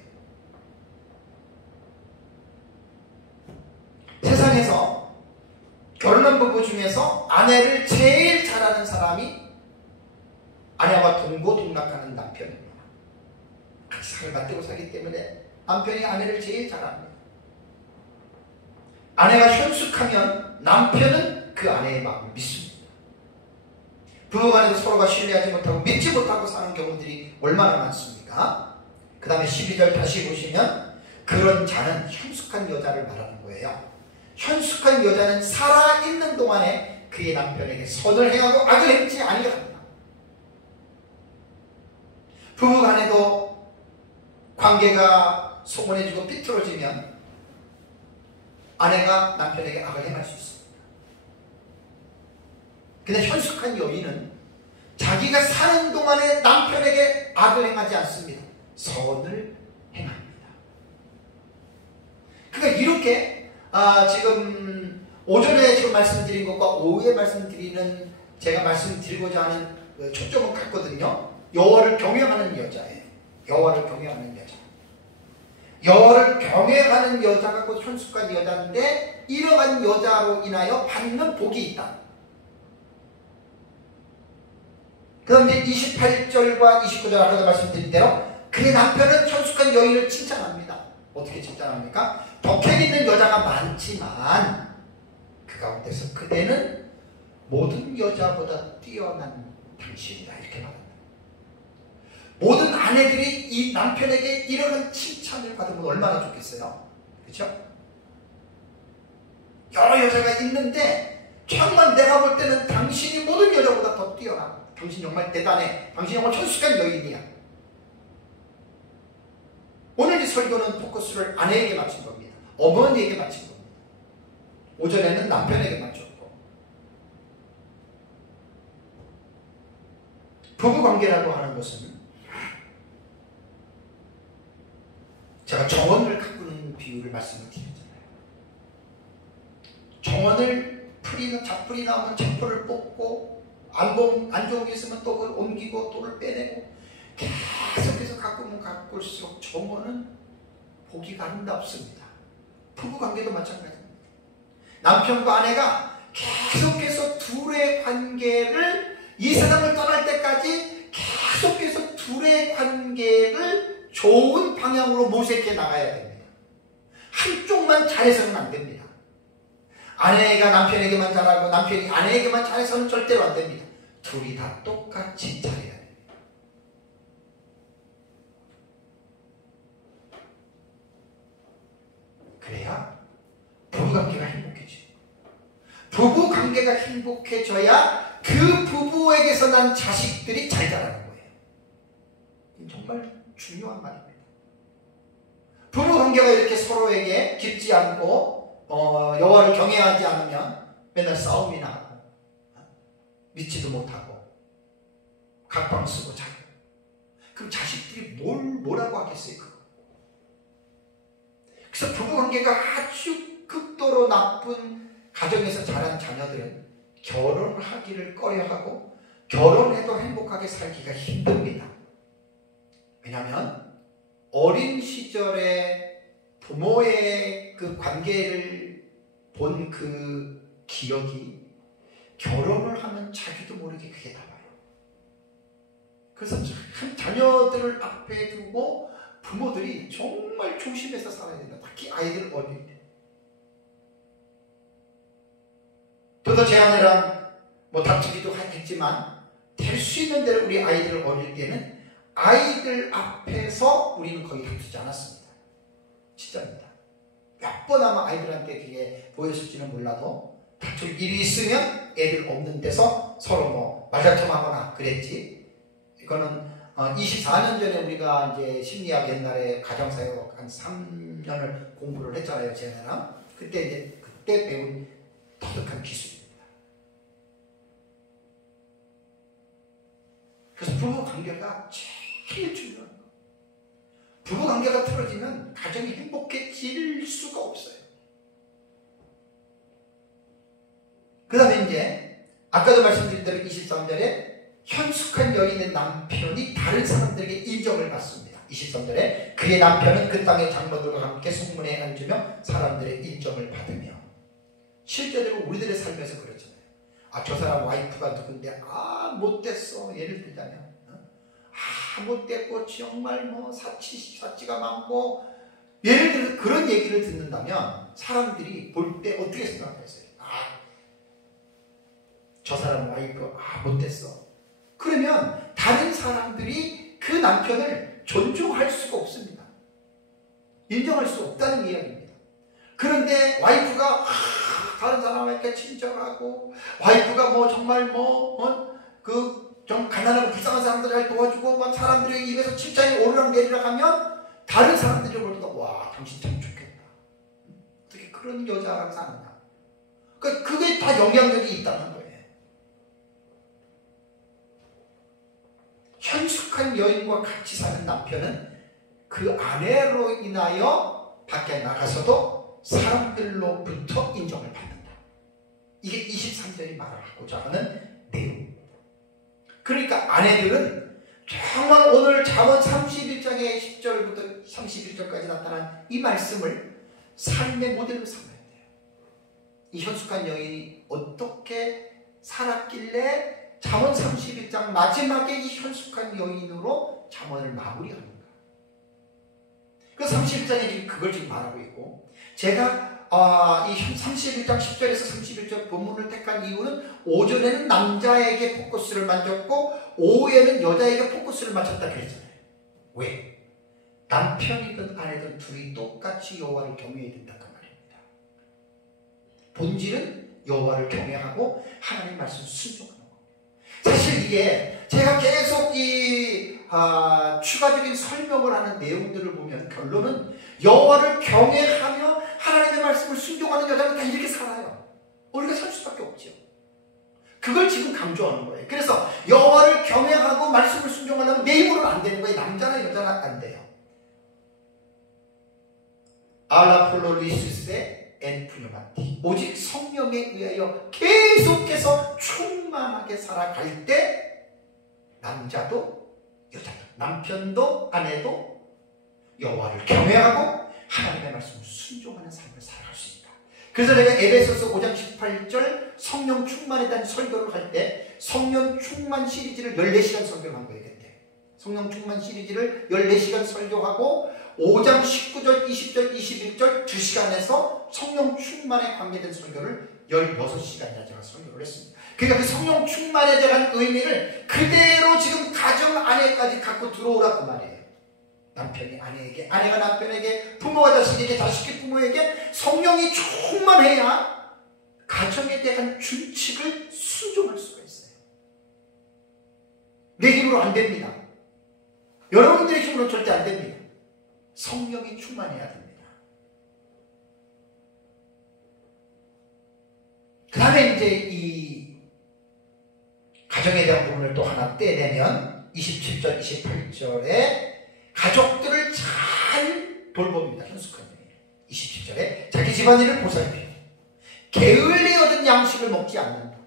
세상에서 결혼한 부부 중에서 아내를 제일 잘하는 사람이 아내와 동고동락하는 남편입니다. 같이 살을 맞대고 살기 때문에 남편이 아내를 제일 잘합니다. 아내가 현숙하면 남편은 그 아내의 마음을 믿습니다. 부부간에도 서로가 신뢰하지 못하고 믿지 못하고 사는 경우들이 얼마나 많습니까? 그 다음에 12절 다시 보시면 그런 자는 현숙한 여자를 말하는 거예요. 현숙한 여자는 살아있는 동안에 그의 남편에게 선을 행하고 악을 행치 아니합니다. 부부간에도 관계가 소원해지고 삐뚤어지면 아내가 남편에게 악을 행할 수 있습니다. 근데 현숙한 여인은 자기가 사는 동안에 남편에게 악을 행하지 않습니다. 선을 행합니다. 그러니까 이렇게 지금 오전에 지금 말씀드린 것과 오후에 말씀드리는 제가 말씀드리고자 하는 초점은 같거든요. 여호와를 경외하는 여자예요. 여호와를 경외하는 여자. 여호와를 경외하는 여자가 곧 현숙한 여자인데 이러한 여자로 인하여 받는 복이 있다. 그 다음 이제 28절과 29절 아까도 말씀드린 대로 그의 남편은 현숙한 여인을 칭찬합니다. 어떻게 칭찬합니까? 덕행 있는 여자가 많지만 그 가운데서 그대는 모든 여자보다 뛰어난 당신이다. 이렇게 말합니다. 모든 아내들이 이 남편에게 이런 칭찬을 받으면 얼마나 좋겠어요? 그렇죠? 여러 여자가 있는데 정말 내가 볼 때는 당신이 모든 여자보다 더 뛰어나. 당신 정말 대단해. 당신 정말 현숙한 여인이야. 오늘 이 설교는 포커스를 아내에게 맞춘 겁니다. 어머니에게 맞춘 겁니다. 오전에는 남편에게 맞췄고. 부부관계라고 하는 것은 제가 정원을 가꾸는 비유를 말씀을 드렸잖아요. 정원을 잡풀이 나오면 잡풀을 뽑고 안 좋은 게 있으면 또 그걸 옮기고 돌을 빼내고 계속해서 가꾸면 가꿀수록 정원은 보기가 아름답습니다. 부부관계도 마찬가지입니다. 남편과 아내가 계속해서 둘의 관계를 이 세상을 떠날 때까지 계속해서 둘의 관계를 좋은 방향으로 모색해 나가야 됩니다. 한쪽만 잘해서는 안 됩니다. 아내가 남편에게만 잘하고 남편이 아내에게만 잘해서는 절대로 안 됩니다. 둘이 다 똑같이 잘해야 됩니다. 그래야 부부관계가 행복해져요. 부부관계가 행복해져야 그 부부에게서 난 자식들이 잘 자라는 거예요. 정말 중요한 말입니다. 부부관계가 이렇게 서로에게 깊지 않고 여호와를 경외하지 않으면 맨날 싸움이나 하고 믿지도 못하고 각방 쓰고 자고 그럼 자식들이 뭐라고 하겠어요? 그래서 부부관계가 아주 극도로 나쁜 가정에서 자란 자녀들은 결혼하기를 꺼려하고 결혼해도 행복하게 살기가 힘듭니다. 왜냐하면 어린 시절에 부모의 그 관계를 본 그 기억이 결혼을 하면 자기도 모르게 그게 나와요. 그래서 참 자녀들을 앞에 두고 부모들이 정말 조심해서 살아야 된다. 특히 아이들 어릴 때. 저도 제 아내랑 다투기도 했지만 될 수 있는 대로 우리 아이들을 어릴 때는 아이들 앞에서 우리는 거의 다투지 않았습니다. 진짜입니다. 몇 번 아마 아이들한테 그게 보였을지는 몰라도 다툴 일이 있으면 애들 없는 데서 서로 말다툼하거나 그랬지. 이거는 24년 전에 우리가 이제 심리학 옛날에 가정사역 한 3년을 공부를 했잖아요, 제가랑. 그때 배운 터득한 기술입니다. 그래서 부부 관계가 제일 중요한 거. 부부 관계가 틀어지면 가정이 행복해질 수가 없어요. 그 다음에 이제 아까도 말씀드린 대로 23절에 현숙한 여인의 남편이 다른 사람들에게 인정을 받습니다. 23절에 그의 남편은 그 땅의 장로들과 함께 성문에 앉으며 사람들의 인정을 받으며. 실제로 우리들의 삶에서 그렇잖아요. 저 사람 와이프가 누군데 못됐어. 예를 들자면 못됐고 정말 사치가 많고, 예를 들어 그런 얘기를 듣는다면 사람들이 볼 때 어떻게 생각했어요? 저 사람 와이프 못됐어. 그러면 다른 사람들이 그 남편을 존중할 수가 없습니다. 인정할 수 없다는 이야기입니다. 그런데 와이프가 다른 사람에게 친절하고, 와이프가 정말 좀 가난하고 불쌍한 사람들을 도와주고 막 사람들의 입에서 칭찬이 오르락내리락 하면 다른 사람들이 볼 때도 와, 당신 참 좋겠다. 어떻게 그런 여자랑 사느냐. 그러니까 그게 다 영향력이 있다는 거예요. 현숙한 여인과 같이 사는 남편은 그 아내로 인하여 밖에 나가서도 사람들로부터 인정을 받는다. 이게 23절이 말하고자 하는 내용입니다. 그러니까 아내들은 정말 오늘 잠언 31장의 10절부터 31절까지 나타난 이 말씀을 삶의 모델로 삼아야 돼요. 이 현숙한 여인이 어떻게 살았길래 잠언 31장 마지막에 이 현숙한 여인으로 잠언을 마무리하는가. 그 31장에 지금 그걸 지금 말하고 있고, 제가 이 31장 10절에서 31절 본문을 택한 이유는 오전에는 남자에게 포커스를 맞췄고 오후에는 여자에게 포커스를 맞췄다 그랬잖아요. 왜? 남편이든 아내든 둘이 똑같이 여호와를 경외해야 된다 그 말입니다. 본질은 여호와를 경외하고 하나님 말씀 순종하는 겁니다. 사실 이게 제가 계속 추가적인 설명을 하는 내용들을 보면 결론은 여호와를 경외하며 하나님의 말씀을 순종하는 여자는 다 이렇게 살아요. 우리가 살 수밖에 없죠. 그걸 지금 강조하는 거예요. 그래서 여호와를 경외하고 말씀을 순종하려면 내 힘으로는 안 되는 거예요. 남자나 여자나 안 돼요. 알라폴로 루이스의 엔프뇨마티, 오직 성령에 의하여 계속해서 충만하게 살아갈 때 남자도 여자도 남편도 아내도 여호와를 경외하고 하나님의 말씀을 순종하는 삶을 살아갈 수 있다. 그래서 내가 에베소서 5장 18절 성령 충만에 대한 설교를 할 때 성령 충만 시리즈를 14시간 설교를 한 거예요. 그때 성령 충만 시리즈를 14시간 설교하고 5장 19절 20절 21절 2시간에서 성령 충만에 관계된 설교를 16시간이나 제가 설교를 했습니다. 그러니까 그 성령 충만에 대한 의미를 그대로 지금 가정 안에까지 갖고 들어오라 그 말이에요. 남편이 아내에게, 아내가 남편에게, 부모가 자식에게, 자식이 부모에게 성령이 충만해야 가정에 대한 준칙을 순종할 수가 있어요. 내 힘으로 안 됩니다. 여러분들의 힘으로 절대 안 됩니다. 성령이 충만해야 됩니다. 그 다음에 이제 이 가정에 대한 부분을 또 하나 떼내면 27절, 28절에 가족들을 잘 돌봅니다. 현숙한 여인. 27절에 자기 집안일을 보살피고 게을리 얻은 양식을 먹지 않는다.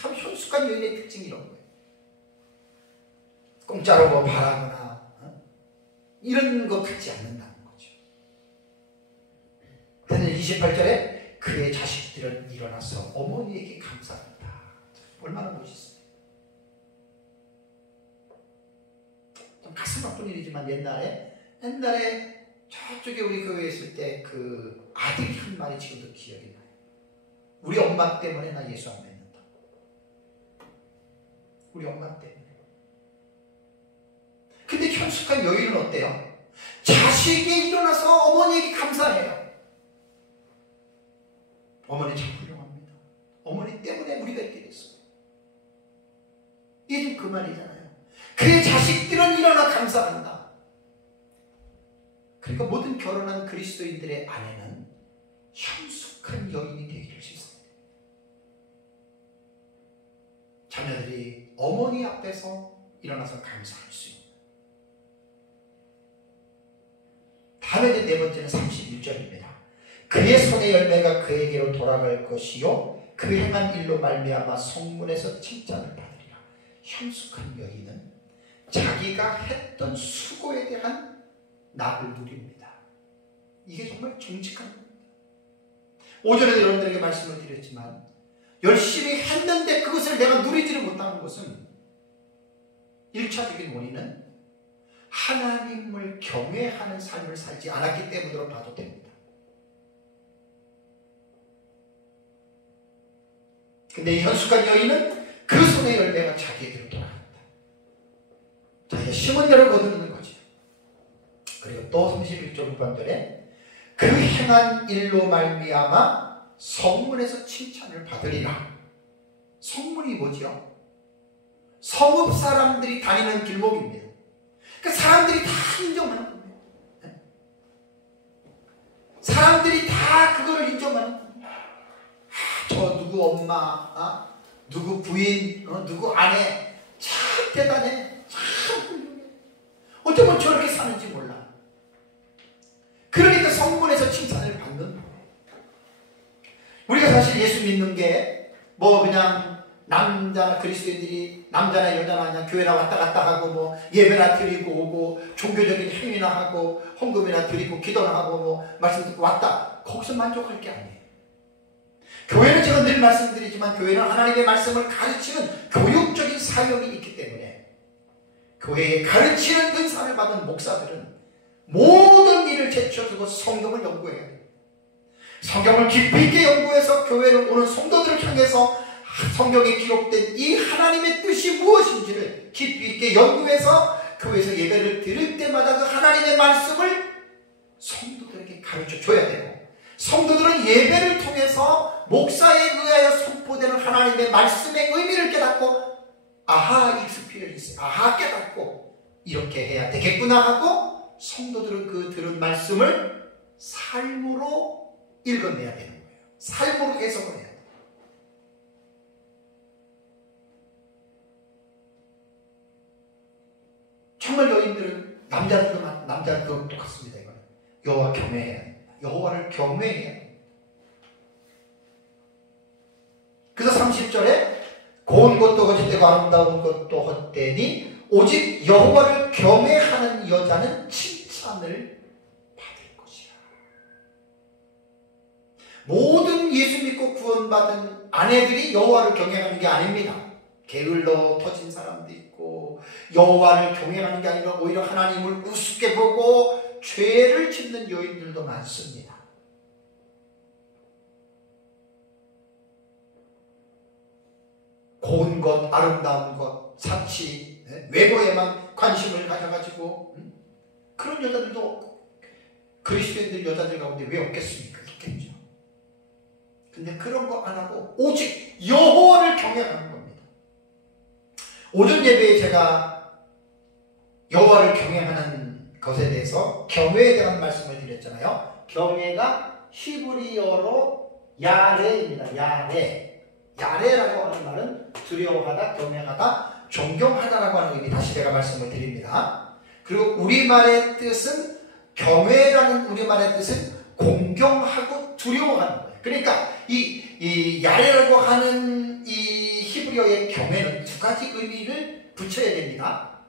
참 현숙한 여인의 특징이 이런 거예요. 공짜로 뭐 바라거나 이런 거 갖지 않는다는 거죠. 그래서 28절에 그의 자식들은 일어나서 어머니에게 감사한다. 얼마나 멋있어요. 좀 가슴 아픈 일이지만 옛날에 저쪽에 우리 교회에 있을 때 그 아들이 한 말이 지금도 기억이 나요. 우리 엄마 때문에 나 예수 안 믿는다. 우리 엄마 때문에. 근데 현숙한 여인은 어때요? 자식이 일어나서 어머니에게 감사해요. 어머니 참 훌륭합니다. 어머니 때문에 우리가 있게 됐어요. 이게 그 말이잖아요. 그의 자식들은 일어나 감사한다. 그러니까 모든 결혼한 그리스도인들의 아내는 현숙한 여인이 되기를 싫습니다. 자녀들이 어머니 앞에서 일어나서 감사할 수 있는. 다음에 네 번째는 31절입니다. 그의 손의 열매가 그에게로 돌아갈 것이요 그 행한 일로 말미암아 성문에서 칭찬을 받으리라. 현숙한 여인은 자기가 했던 수고에 대한 낙을 누립니다. 이게 정말 정직한 겁니다. 오전에도 여러분들에게 말씀을 드렸지만 열심히 했는데 그것을 내가 누리지를 못하는 것은 1차적인 원인은 하나님을 경외하는 삶을 살지 않았기 때문으로 봐도 됩니다. 근데 이 현숙한 여인은 그 손의 열매가 자기에게로 돌아간다. 자기가 심은 대로 거두는 거죠. 그리고 또 31절 후반절에 그 행한 일로 말미암아 성문에서 칭찬을 받으리라. 성문이 뭐죠? 성읍 사람들이 다니는 길목입니다. 그 사람들이 다 인정하는 겁니다. 사람들이 다 그거를 인정하는 겁니다. 저 누구 엄마, 누구 부인, 누구 아내 참 대단해. 참 훌륭해. 어쩌면 저렇게 사는지 몰라. 그러니까 성문에서 칭찬을 받는 거예요. 우리가 사실 예수 믿는 게 뭐 그냥 남자나 그리스도인들이 남자나 여자나 그냥 교회나 왔다 갔다 하고 뭐 예배나 드리고 오고 종교적인 행위나 하고 헌금이나 드리고 기도나 하고 뭐 말씀 듣고 왔다. 거기서 만족할 게 아니에요. 교회는 제가 늘 말씀드리지만 교회는 하나님의 말씀을 가르치는 교육적인 사역이 있기 때문에 교회에 가르치는 은사를 받은 목사들은 모든 일을 제쳐두고 성경을 연구해야 돼요. 성경을 깊이 있게 연구해서 교회를 오는 성도들을 향해서 성경에 기록된 이 하나님의 뜻이 무엇인지를 깊이 있게 연구해서 교회에서 예배를 드릴 때마다 그 하나님의 말씀을 성도들에게 가르쳐 줘야 되고, 성도들은 예배를 통해서 목사에 의하여 선포되는 하나님의 말씀의 의미를 깨닫고 아하 익스피리언스, 아하 깨닫고 이렇게 해야 되겠구나 하고 성도들은 그 들은 말씀을 삶으로 읽어내야 되는 거예요. 삶으로 해석을 해야 돼요. 정말 여인들은 남자들도 똑같습니다. 이거는 여호와 경외해야 됩니다. 여호와를 경외해야 됩니다. 그래서 30절에 고운 것도 거짓되고 아름다운 것도 헛되니 오직 여호와를 경외하는 여자는 칭찬을 받을 것이라. 모든 예수 믿고 구원받은 아내들이 여호와를 경외하는 게 아닙니다. 게을러 터진 사람도 있고 여호와를 경외하는 게 아니라 오히려 하나님을 우습게 보고 죄를 짓는 여인들도 많습니다. 고운 것, 아름다운 것, 사치, 외모에만 관심을 가져가지고 그런 여자들도 그리스도인들 여자들 가운데 왜 없겠습니까? 있겠죠. 근데 그런 거 안 하고 오직 여호와를 경외하는 겁니다. 오전 예배에 제가 여호와를 경외하는 것에 대해서 경외에 대한 말씀을 드렸잖아요. 경외가 히브리어로 야레입니다. 야레라고 하는 말은 두려워하다, 경외하다, 존경하다라고 하는 의미, 다시 제가 말씀을 드립니다. 그리고 우리말의 뜻은, 경외라는 우리말의 뜻은 공경하고 두려워하는 거예요. 그러니까 이 야레라고 하는 이 히브리어의 경외는 두 가지 의미를 붙여야 됩니다.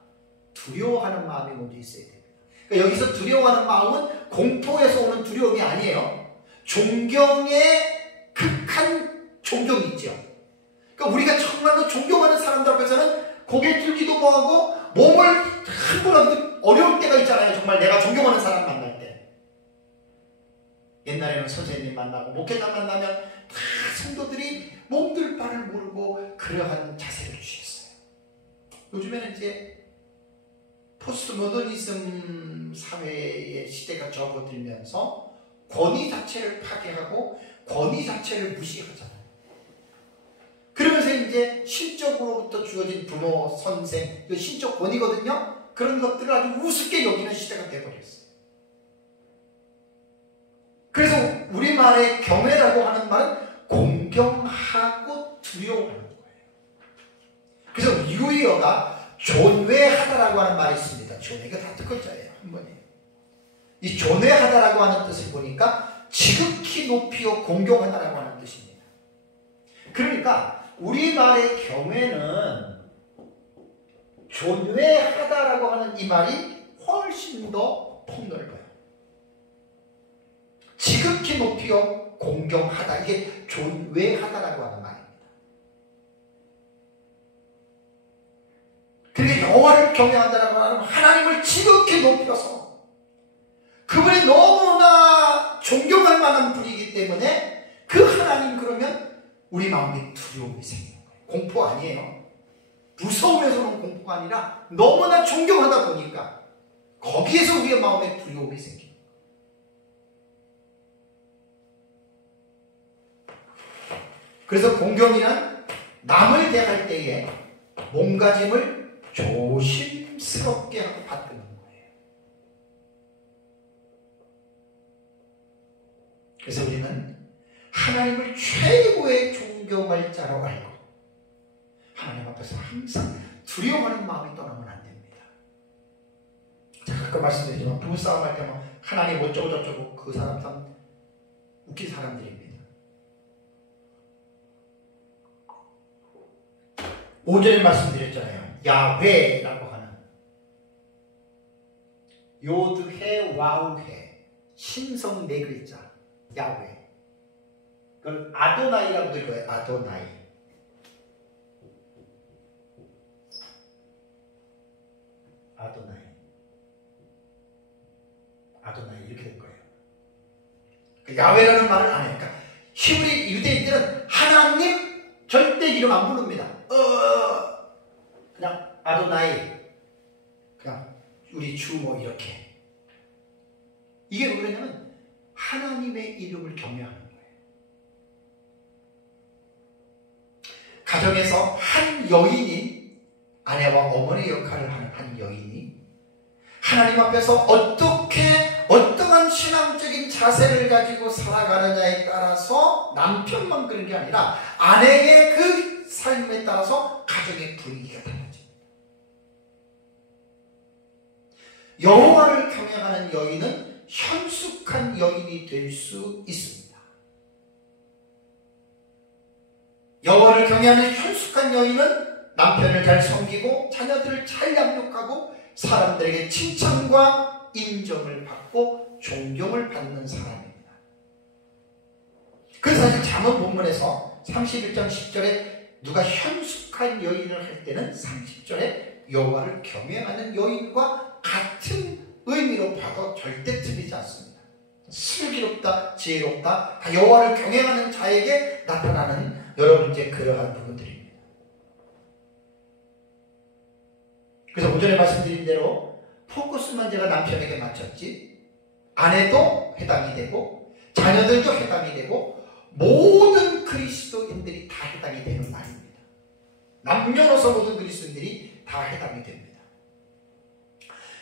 두려워하는 마음이 먼저 있어야 됩니다. 그러니까 여기서 두려워하는 마음은 공포에서 오는 두려움이 아니에요. 존경의 극한 존경이 있죠. 그러니까 우리가 정말로 존경하는 사람들 앞에서는 고개 들기도 뭐하고 몸을 함부로 어려울 때가 있잖아요. 정말 내가 존경하는 사람 만날 때. 옛날에는 선생님 만나고 목회자 만나면 다 성도들이 몸둘 바를 모르고 그러한 자세를 취했어요. 요즘에는 이제 포스트 모더니즘 사회의 시대가 접어들면서 권위 자체를 파괴하고 권위 자체를 무시하잖아요. 그러면서 이제 신적으로부터 주어진 부모, 선생, 신적 권위거든요. 그런 것들을 아주 우습게 여기는 시대가 되어버렸어요. 그래서 우리말의 경외라고 하는 말은 공경하고 두려워하는 거예요. 그래서 유의어가 존외하다라고 하는 말이 있습니다. 존외가 다 뜻글자예요. 한 번이에요. 이 존외하다라고 하는 뜻을 보니까 지극히 높이어 공경하다라고 하는 뜻입니다. 그러니까 우리말의 경외는 존외하다라고 하는 이 말이 훨씬 더 폭넓어요. 지극히 높이어 공경하다. 이게 존외하다라고 하는 말입니다. 그러니까 여호와를 경외한다라고 하는 하나님을 지극히 높여서 그분이 너무나 존경할 만한 분이기 때문에 그 하나님 그러면 우리 마음에 두려움이 생기는 거예요. 공포 아니에요. 무서우면서는 공포가 아니라 너무나 존경하다 보니까 거기에서 우리의 마음에 두려움이 생깁니다. 그래서 공경이란 남을 대할 때에 몸가짐을 조심스럽게 하고 받드는 거예요. 그래서 우리는 하나님을 최고의 존경할 자로 알고 하나님 앞에서 항상 두려워하는 마음이 떠나면 안 됩니다. 제가 가끔 말씀드리지만 부부싸움할 때만 하나님 어쩌고 저쩌고 그 사람 참 웃긴 사람들입니다. 5절에 말씀드렸잖아요. 야훼라고 하는 요드해 와우해 신성 네 글자 야훼. 그걸 아도나이라고 들어요. 아도나이. 아도나이. 아도나이 이렇게 될 거예요. 야훼라는 말을 안 해요. 그러니까 히브리 유대인들은 하나님 절대 이름 안 부릅니다. 그냥 아도나이, 그냥 우리 주 뭐 이렇게. 이게 왜 그러냐면 하나님의 이름을 경외하는 거예요. 가정에서 한 여인이 아내와 어머니 역할을 하는 한 여인이 하나님 앞에서 어떠한 신앙적인 자세를 가지고 살아가느냐에 따라서 남편만 그런 게 아니라 아내의 그 삶에 따라서 가정의 분위기가 달라집니다. 여호와를 경외하는 여인은 현숙한 여인이 될 수 있습니다. 여호와를 경외하는 현숙한 여인은 남편을 잘 섬기고 자녀들을 잘 양육하고 사람들에게 칭찬과 인정을 받고 존경을 받는 사람입니다. 그래서 사실 잠언 본문에서 31장 10절에 누가 현숙한 여인을 할 때는 30절에 여호와를 경외하는 여인과 같은 의미로 봐도 절대 틀리지 않습니다. 슬기롭다, 지혜롭다, 다 여호와를 경외하는 자에게 나타나는 여러분 이제 그러한 부분들입니다. 그래서 오전에 말씀드린 대로 포커스만 제가 남편에게 맞췄지 아내도 해당이 되고 자녀들도 해당이 되고 모든 그리스도인들이 다 해당이 되는 말입니다. 남녀노소 모든 그리스도인들이 다 해당이 됩니다.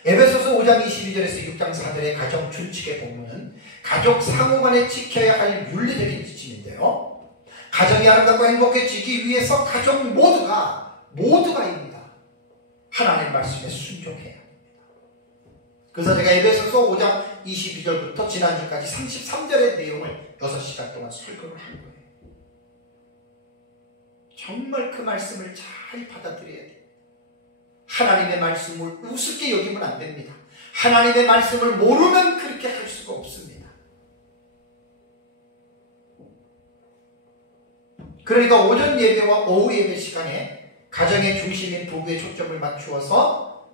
에베소서 5장 22절에서 6장 4절의 가정 준칙의 본문은 가족 상호간에 지켜야 할 윤리적인 지침인데요. 가정이 아름답고 행복해지기 위해서 가족 모두가입니다. 하나님의 말씀에 순종해야 합니다. 그래서 제가 에베소서 5장 22절부터 지난주까지 33절의 내용을 6시간 동안 설교를 한 거예요. 정말 그 말씀을 잘 받아들여야 돼요. 하나님의 말씀을 우습게 여기면 안 됩니다. 하나님의 말씀을 모르면 그렇게 할 수가 없습니다. 그러니까 오전 예배와 오후 예배 시간에 가정의 중심인 부부의 초점을 맞추어서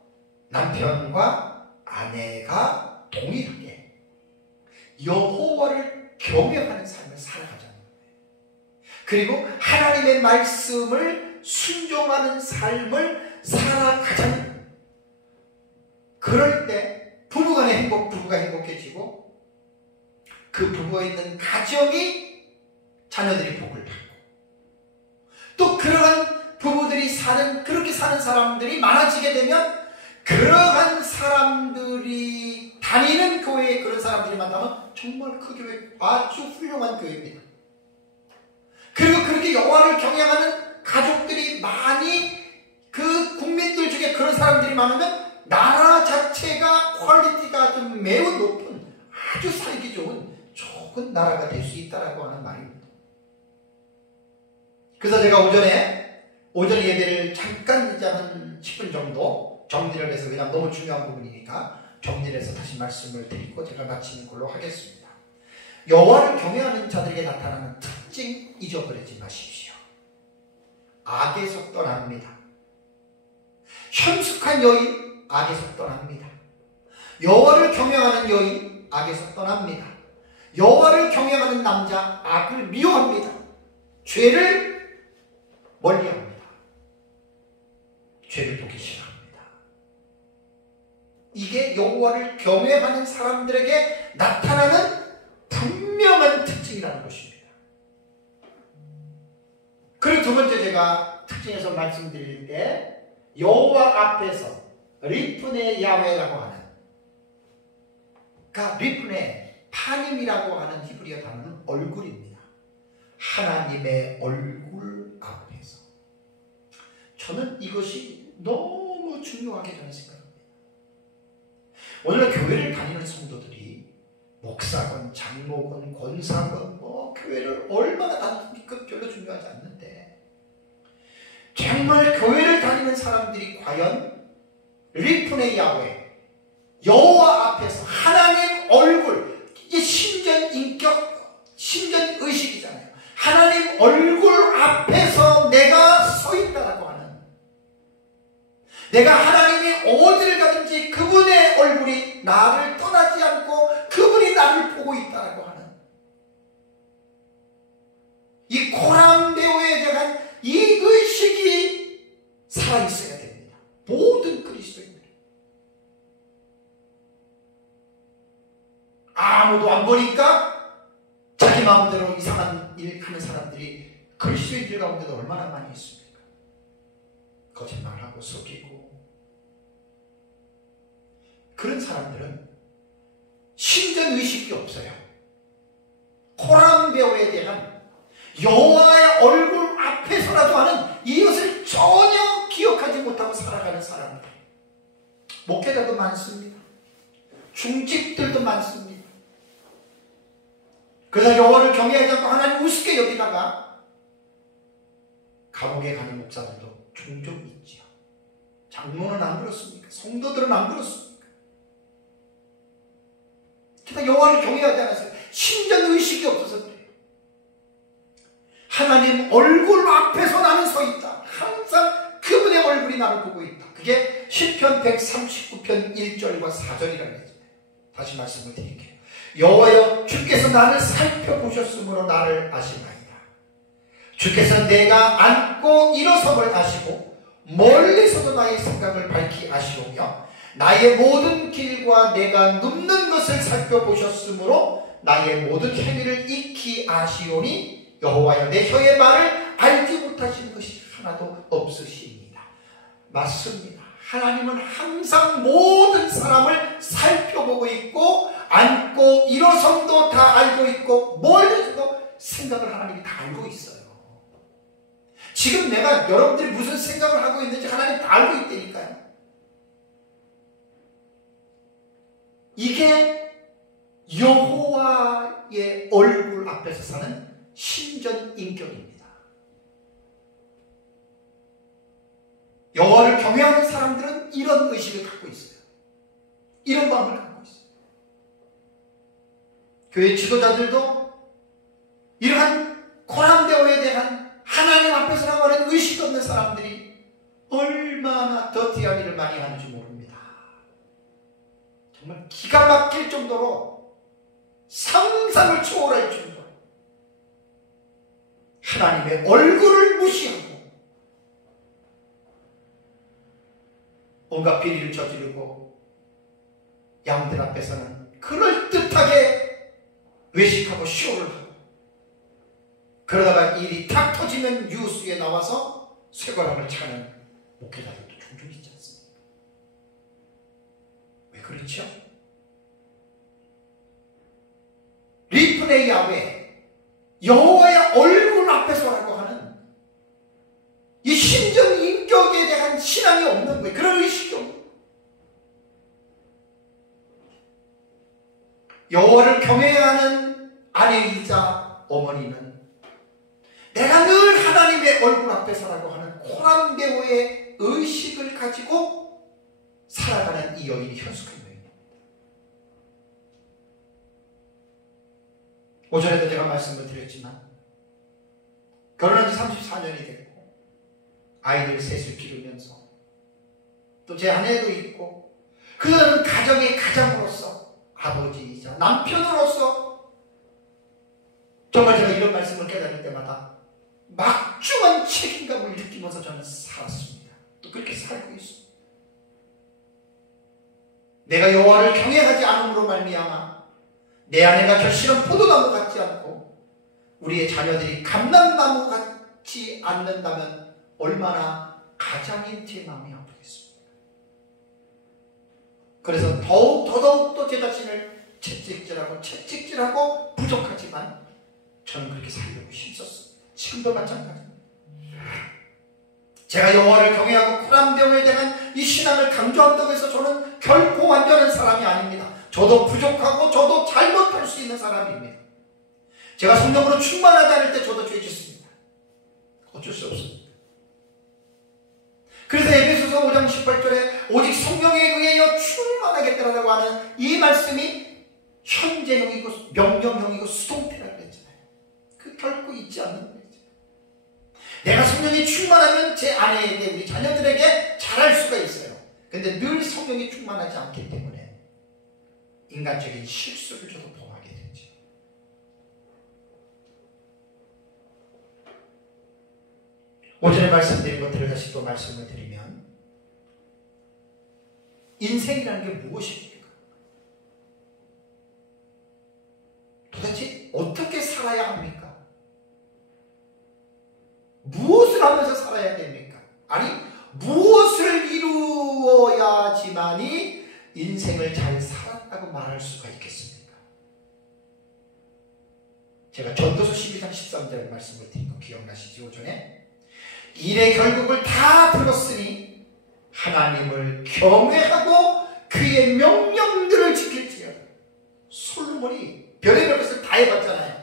남편과 아내가 동일하게 여호와를 경외하는 삶을 살아가자는 거예요. 그리고 하나님의 말씀을 순종하는 삶을 살아가자는 거예요. 그럴 때 부부가 행복해지고 그 부부가 있는 가정이 자녀들이 복을 받고 또 그러한 부부들이 그렇게 사는 사람들이 많아지게 되면 그러한 사람들이 다니는 교회에 그런 사람들이 만나면 정말 그 교회 아주 훌륭한 교회입니다. 그리고 그렇게 여호와를 경외하는 가족들이 많이 그 국민들 중에 그런 사람들이 많으면 나라 자체가 퀄리티가 좀 매우 높은 아주 살기 좋은 나라가 될 수 있다라고 하는 말입니다. 그래서 제가 오전 예배를 잠깐 한 10분 정도 정리를 해서 왜냐하면 너무 중요한 부분이니까 정리를 해서 다시 말씀을 드리고 제가 마치는 걸로 하겠습니다. 여호와를 경외하는 자들에게 나타나는 특징 잊어버리지 마십시오. 악에서 떠납니다. 현숙한 여인 악에서 떠납니다. 여호와를 경외하는 여인 악에서 떠납니다. 여호와를 경외하는 남자 악을 미워합니다. 죄를 멀리합니다. 죄를 보기 싫어합니다. 이게 여호와를 경외하는 사람들에게 나타나는 분명한 특징이라는 것입니다. 그리고 두 번째 제가 특징에서 말씀드릴 때 여호와 앞에서 리프네 야훼라고 하는 리프네 파님이라고 하는 히브리어 단어는 얼굴입니다. 하나님의 얼굴 앞에서 저는 이것이 너무 중요하게 저는 생각합니다. 오늘 교회를 다니는 성도들이 목사건 장로건 권사건 교회를 얼마나 다니는 그 별로 중요하지 않는데 정말 교회를 다니는 사람들이 과연 리프네 야훼 여호와 앞에서 하나님 얼굴 이게 신전인격 신전의식이잖아요. 하나님 얼굴 앞에서 내가 서 있다라고 하는 내가 하나님이 어디를 가든지 그분의 얼굴이 나를 떠나지 않고 그분이 나를 보고 있다라고 하는 이 코람데오에 대한 이 의식이 살아있어야 됩니다. 모든 그리스도인들이 아무도 안 보니까 자기 마음대로 이상한 일 하는 사람들이 그리스도인들 가운데도 얼마나 많이 있습니까? 거짓말하고 속이고 그런 사람들은 신전의식이 없어요. 코람데오에 대한 여호와의 얼굴 앞에서라도 하는 이것을 전혀 기억하지 못하고 살아가는 사람들 목회자도 많습니다. 중직들도 많습니다. 그래서 여호와를 경외하지 않고 하나님 우습게 여기다가 감옥에 가는 목사들도 종종 있지요. 장로는 안 그렇습니까? 성도들은 안 그렇습니까? 게다가 여호와를 경외하지 않았어요. 신전의식이 없어서 그래요. 하나님 얼굴 앞에서 나는 서 있다. 항상 그분의 얼굴이 나를 보고 있다. 그게 시편 139편 1절과 4절이라고 했어요. 다시 말씀을 드릴게요. 여호와여 주께서 나를 살펴보셨으므로 나를 아시나이다. 주께서 내가 앉고 일어섬을 아시고 멀리서도 나의 생각을 밝히 아시오며 나의 모든 길과 내가 눕는 것을 살펴보셨으므로 나의 모든 행위를 익히 아시오니 여호와여 내 혀의 말을 알지 못하시는 것이 하나도 없으십니다. 맞습니다. 하나님은 항상 모든 사람을 살펴보고 있고 앉고 일어섬도 다 알고 있고 멀리서도 생각을 하나님이 다 알고 있어요. 지금 내가 여러분들이 무슨 생각을 하고 있는지 하나님 다 알고 있다니까요. 이게 여호와의 얼굴 앞에서 사는 신전인격입니다. 여호와를 경외하는 사람들은 이런 의식을 갖고 있어요. 이런 마음을 갖고 있어요. 교회 지도자들도 이러한 고난대오에 대한 하나님 앞에서라고 하는 의식도 없는 사람들이 얼마나 더티한 일을 많이 하는지 모릅니다. 정말 기가 막힐 정도로 상상을 초월할 정도로 하나님의 얼굴을 무시하고 온갖 비리를 저지르고 양들 앞에서는 그럴듯하게 외식하고 쇼를 하고 그러다가 일이 탁 터지면 뉴스에 나와서 쇠고랑을 차는 목회자들도 종종 있지 않습니까? 왜 그렇죠? 리프네 야훼 여호와의 얼굴 앞에서라고 하는 이 신전 인격에 대한 신앙이 없는 거예요. 그런 의식이 없는 거예요. 여호와를 경외하는 아내이자 어머니는 내가 늘 하나님의 얼굴 앞에서라고 하는 코람데오의 의식을 가지고 살아가는 이 여인이 현숙한 여인입니다. 오전에도 제가 말씀을 드렸지만 결혼한 지 34년이 됐고 아이들 셋을 기르면서 또 제 아내도 있고 그는 가정의 가장으로서 아버지이자 남편으로서 정말 제가 이런 말씀을 깨달을 때마다 막중한 책임감을 느끼면서 저는 살았습니다. 또 그렇게 살고 있습니다. 내가 여호와를 경외하지 않음으로 말미암아 내 아내가 결실한 포도나무 같지 않고 우리의 자녀들이 감람나무 같지 않는다면 얼마나 가장인 제 마음이 아프겠습니까? 그래서 더더욱 또 제 자신을 채찍질하고 부족하지만 저는 그렇게 살려고 힘썼습니다. 지금도 마찬가지입니다. 제가 여호와를 경외하고 코람데오에 대한 이 신앙을 강조한다고 해서 저는 결코 완전한 사람이 아닙니다. 저도 부족하고 저도 잘못할 수 있는 사람입니다. 제가 성령으로 충만하지 않을 때 저도 죄 짓습니다. 어쩔 수 없습니다. 그래서 에베소서 5장 18절에 오직 성령에 의하여 충만하겠다라고 하는 이 말씀이 현재형이고 명령형이고 수동태라고 했잖아요. 그 결코 잊지 않는 거죠. 내가 성령이 충만하면 제 아내에게 우리 자녀들에게 잘할 수가 있어요. 근데 늘 성령이 충만하지 않기 때문에 인간적인 실수를 저도 범하게 되죠. 오전에 말씀드린 것들을 다시 또 말씀을 드리면 인생이라는 게 무엇입니까? 도대체 어떻게 살아야 합니까? 무엇을 하면서 살아야 됩니까? 아니 무엇을 이루어야지만이 인생을 잘 살았다고 말할 수가 있겠습니까? 제가 전도서 12장 13절 말씀을 드린 거 기억나시죠? 오전에 일의 결국을 다 들었으니 하나님을 경외하고 그의 명령들을 지킬지어다. 솔로몬이 별의별 것을 다 해봤잖아요.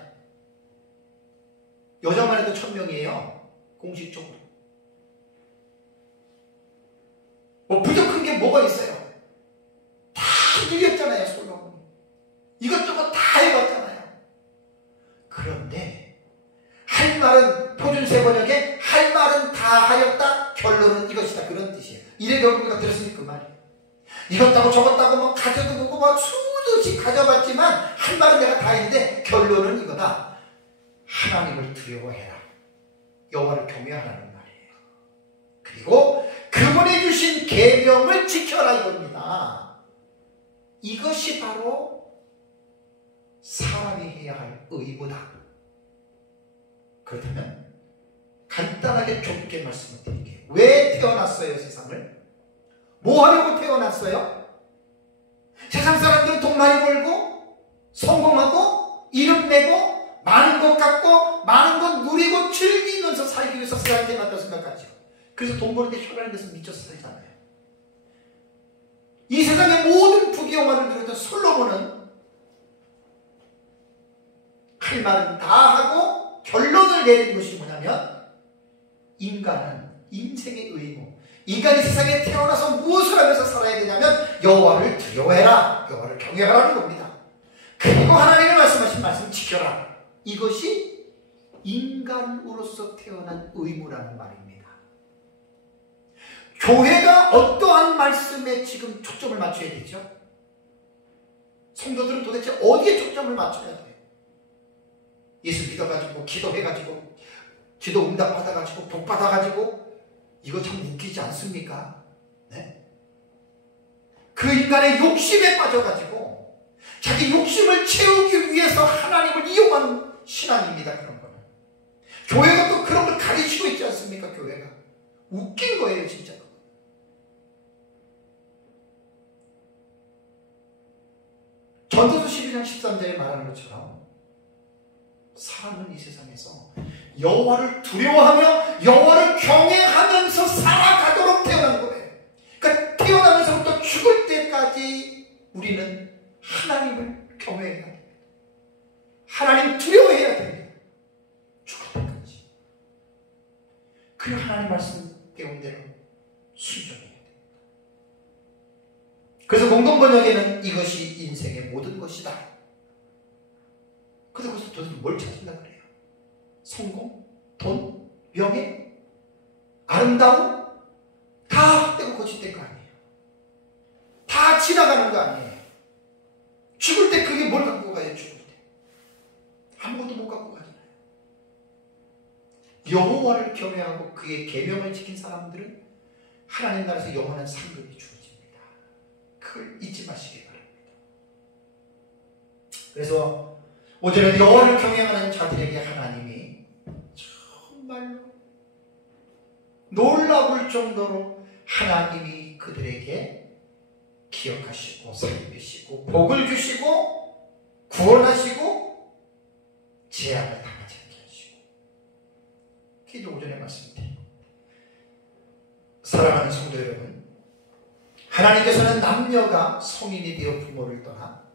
여자만 해도 1000명이에요. 공식적으로. 뭐 부족한 게 뭐가 있어요? 다 누렸잖아요. 솔로몬이. 이것저것 다 해봤잖아요. 그런데 할 말은 표준세 번역에 할 말은 다 하였다. 결론은 이것이다. 그런 뜻이에요. 이래 결국가 들었으니 그 말이에요. 이것다고 저것다고 뭐 가져도 보고 막 수없이 가져봤지만 할 말은 내가 다 했는데 결론은 이거다. 하나님을 두려워해라. 여호와를 경외하라는 말이에요. 그리고 그분이 주신 계명을 지켜라 이겁니다. 이것이 바로 사람이 해야 할 의무다. 그렇다면 간단하게 좁게 말씀을 드릴게요. 왜 태어났어요 세상을? 뭐 하려고 태어났어요? 세상 사람들은 돈 많이 벌고 성공하고 이름 내고 많은 것 갖고 많은 것 누리고 즐기면서 살기 위해서 세상에 태어났다고 생각하죠. 그래서 돈 버는데 혈안돼서 미쳐서 살잖아요. 이 세상의 모든 부귀 영화를 누렸던 솔로몬은 할 말은 다 하고 결론을 내린 것이 뭐냐면, 인간은 인생의 의무, 인간이 세상에 태어나서 무엇을 하면서 살아야 되냐면 여호와를 두려워해라, 여호와를 경외하라는 겁니다. 그리고 하나님이 말씀하신 말씀 지켜라. 이것이 인간으로서 태어난 의무라는 말입니다. 교회가 어떠한 말씀에 지금 초점을 맞춰야 되죠? 성도들은 도대체 어디에 초점을 맞춰야 돼요? 예수 믿어가지고 기도해가지고 기도 응답 받아가지고 복 받아가지고 이거 참 웃기지 않습니까? 네? 그 인간의 욕심에 빠져가지고 자기 욕심을 채우기 위해서 하나님을 이용하는 신앙입니다. 그런 거는 교회가 또 그런 걸 가르치고 있지 않습니까? 교회가 웃긴 거예요, 진짜. 전도서 12장 13절에 말하는 것처럼 사람은 이 세상에서 여호와를 두려워하며 여호와를 경외하면서 살아가도록 태어난 거예요. 그러니까 태어나면서부터 죽을 때까지 우리는 하나님을 경외해야 됩니다. 하나님 두려워해야 됩니다. 죽을 때까지. 그리고 하나님 말씀 배운 대로 순종해야 됩니다. 그래서 공동번역에는 이것이 인생의 모든 것이다. 그래서 거기서 도대체 뭘 찾는다 그래요? 성공? 돈? 명예? 아름다움? 다 헛되고 거짓된 거 아니에요. 다 지나가는 거 아니에요. 죽을 때 그게 뭘 갖고 가요? 죽을 때 아무것도 못 갖고 가잖아요. 여호와를 경외하고 그의 계명을 지킨 사람들은 하나님 나라에서 영원한 상급이 주어집니다. 그걸 잊지 마시기 바랍니다. 그래서 오늘은 여호와를 경외하는 자들에게 하나님이 정말로 놀라울 정도로 하나님이 그들에게 기억하시고 살피시고 복을 주시고 구원하시고 재앙을 당하지 않게 하시고, 기도 오전에 말씀드립니다. 사랑하는 성도 여러분, 하나님께서는 남녀가 성인이 되어 부모를 떠나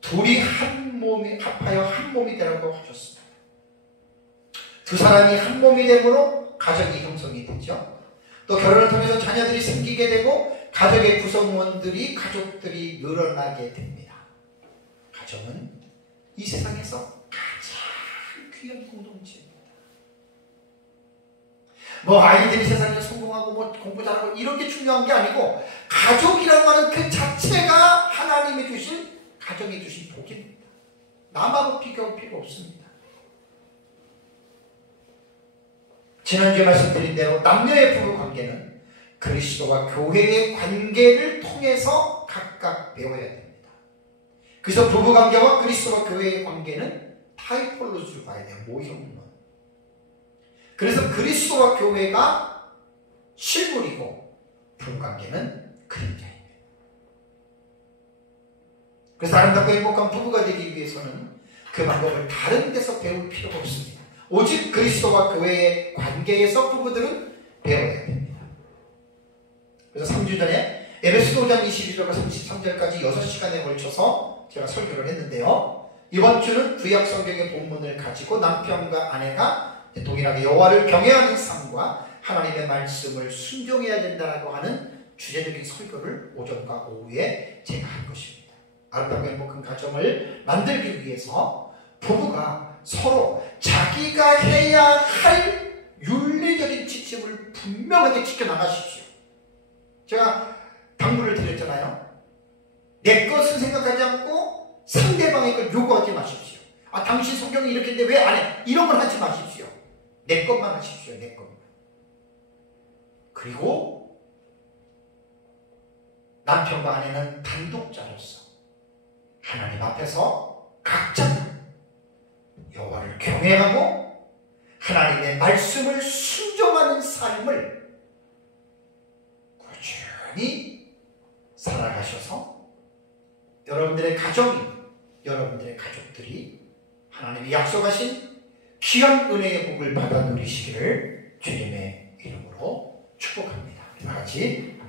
둘이 한 몸이 합하여 한 몸이 되라고 하셨습니다. 두 사람이 한 몸이 되므로 가정이 형성이 되죠. 또 결혼을 통해서 자녀들이 생기게 되고 가족의 구성원들이 가족들이 늘어나게 됩니다. 가정은 이 세상에서 가장 귀한 공동체입니다. 뭐 아이들이 세상에 성공하고 뭐 공부 잘하고 이런 게 중요한 게 아니고 가족이라고 하는 그 자체가 하나님이 주신, 가정이 주신 복입니다. 남하고 비교할 필요 없습니다. 지난주에 말씀드린 대로 남녀의 부부 관계는 그리스도와 교회의 관계를 통해서 각각 배워야 됩니다. 그래서 부부 관계와 그리스도와 교회의 관계는 타이폴로지로 봐야 돼요. 모형론. 그래서 그리스도와 교회가 실물이고 부부 관계는 그림자입니다. 그래서 아름답고 행복한 부부가 되기 위해서는 그 방법을 다른 데서 배울 필요가 없습니다. 오직 그리스도와 교회의 관계에서 부부들은 배워야 됩니다. 그래서 3주 전에 에베소서 5장 22절과 33절까지 6시간에 걸쳐서 제가 설교를 했는데요. 이번 주는 구약 성경의 본문을 가지고 남편과 아내가 동일하게 여호와를 경외하는 삶과 하나님의 말씀을 순종해야 된다고 하는 주제적인 설교를 오전과 오후에 제가 할 것입니다. 아름답고 행복한 가정을 만들기 위해서 부부가 서로 자기가 해야 할 윤리적인 지침을 분명하게 지켜나가십시오. 제가 당부를 드렸잖아요. 내 것을 생각하지 않고 상대방의 걸 요구하지 마십시오. 아, 당신 성경이 이렇게 했는데 왜 안 해? 이런 걸 하지 마십시오. 내 것만 하십시오. 내 것만. 그리고 남편과 아내는 단독자로서 하나님 앞에서 각자 여호와를 경외하고 하나님의 말씀을 순종하는 삶을 꾸준히 살아가셔서 여러분들의 가정이, 여러분들의 가족들이 하나님이 약속하신 귀한 은혜의 복을 받아 누리시기를 주님의 이름으로 축복합니다. 다 같이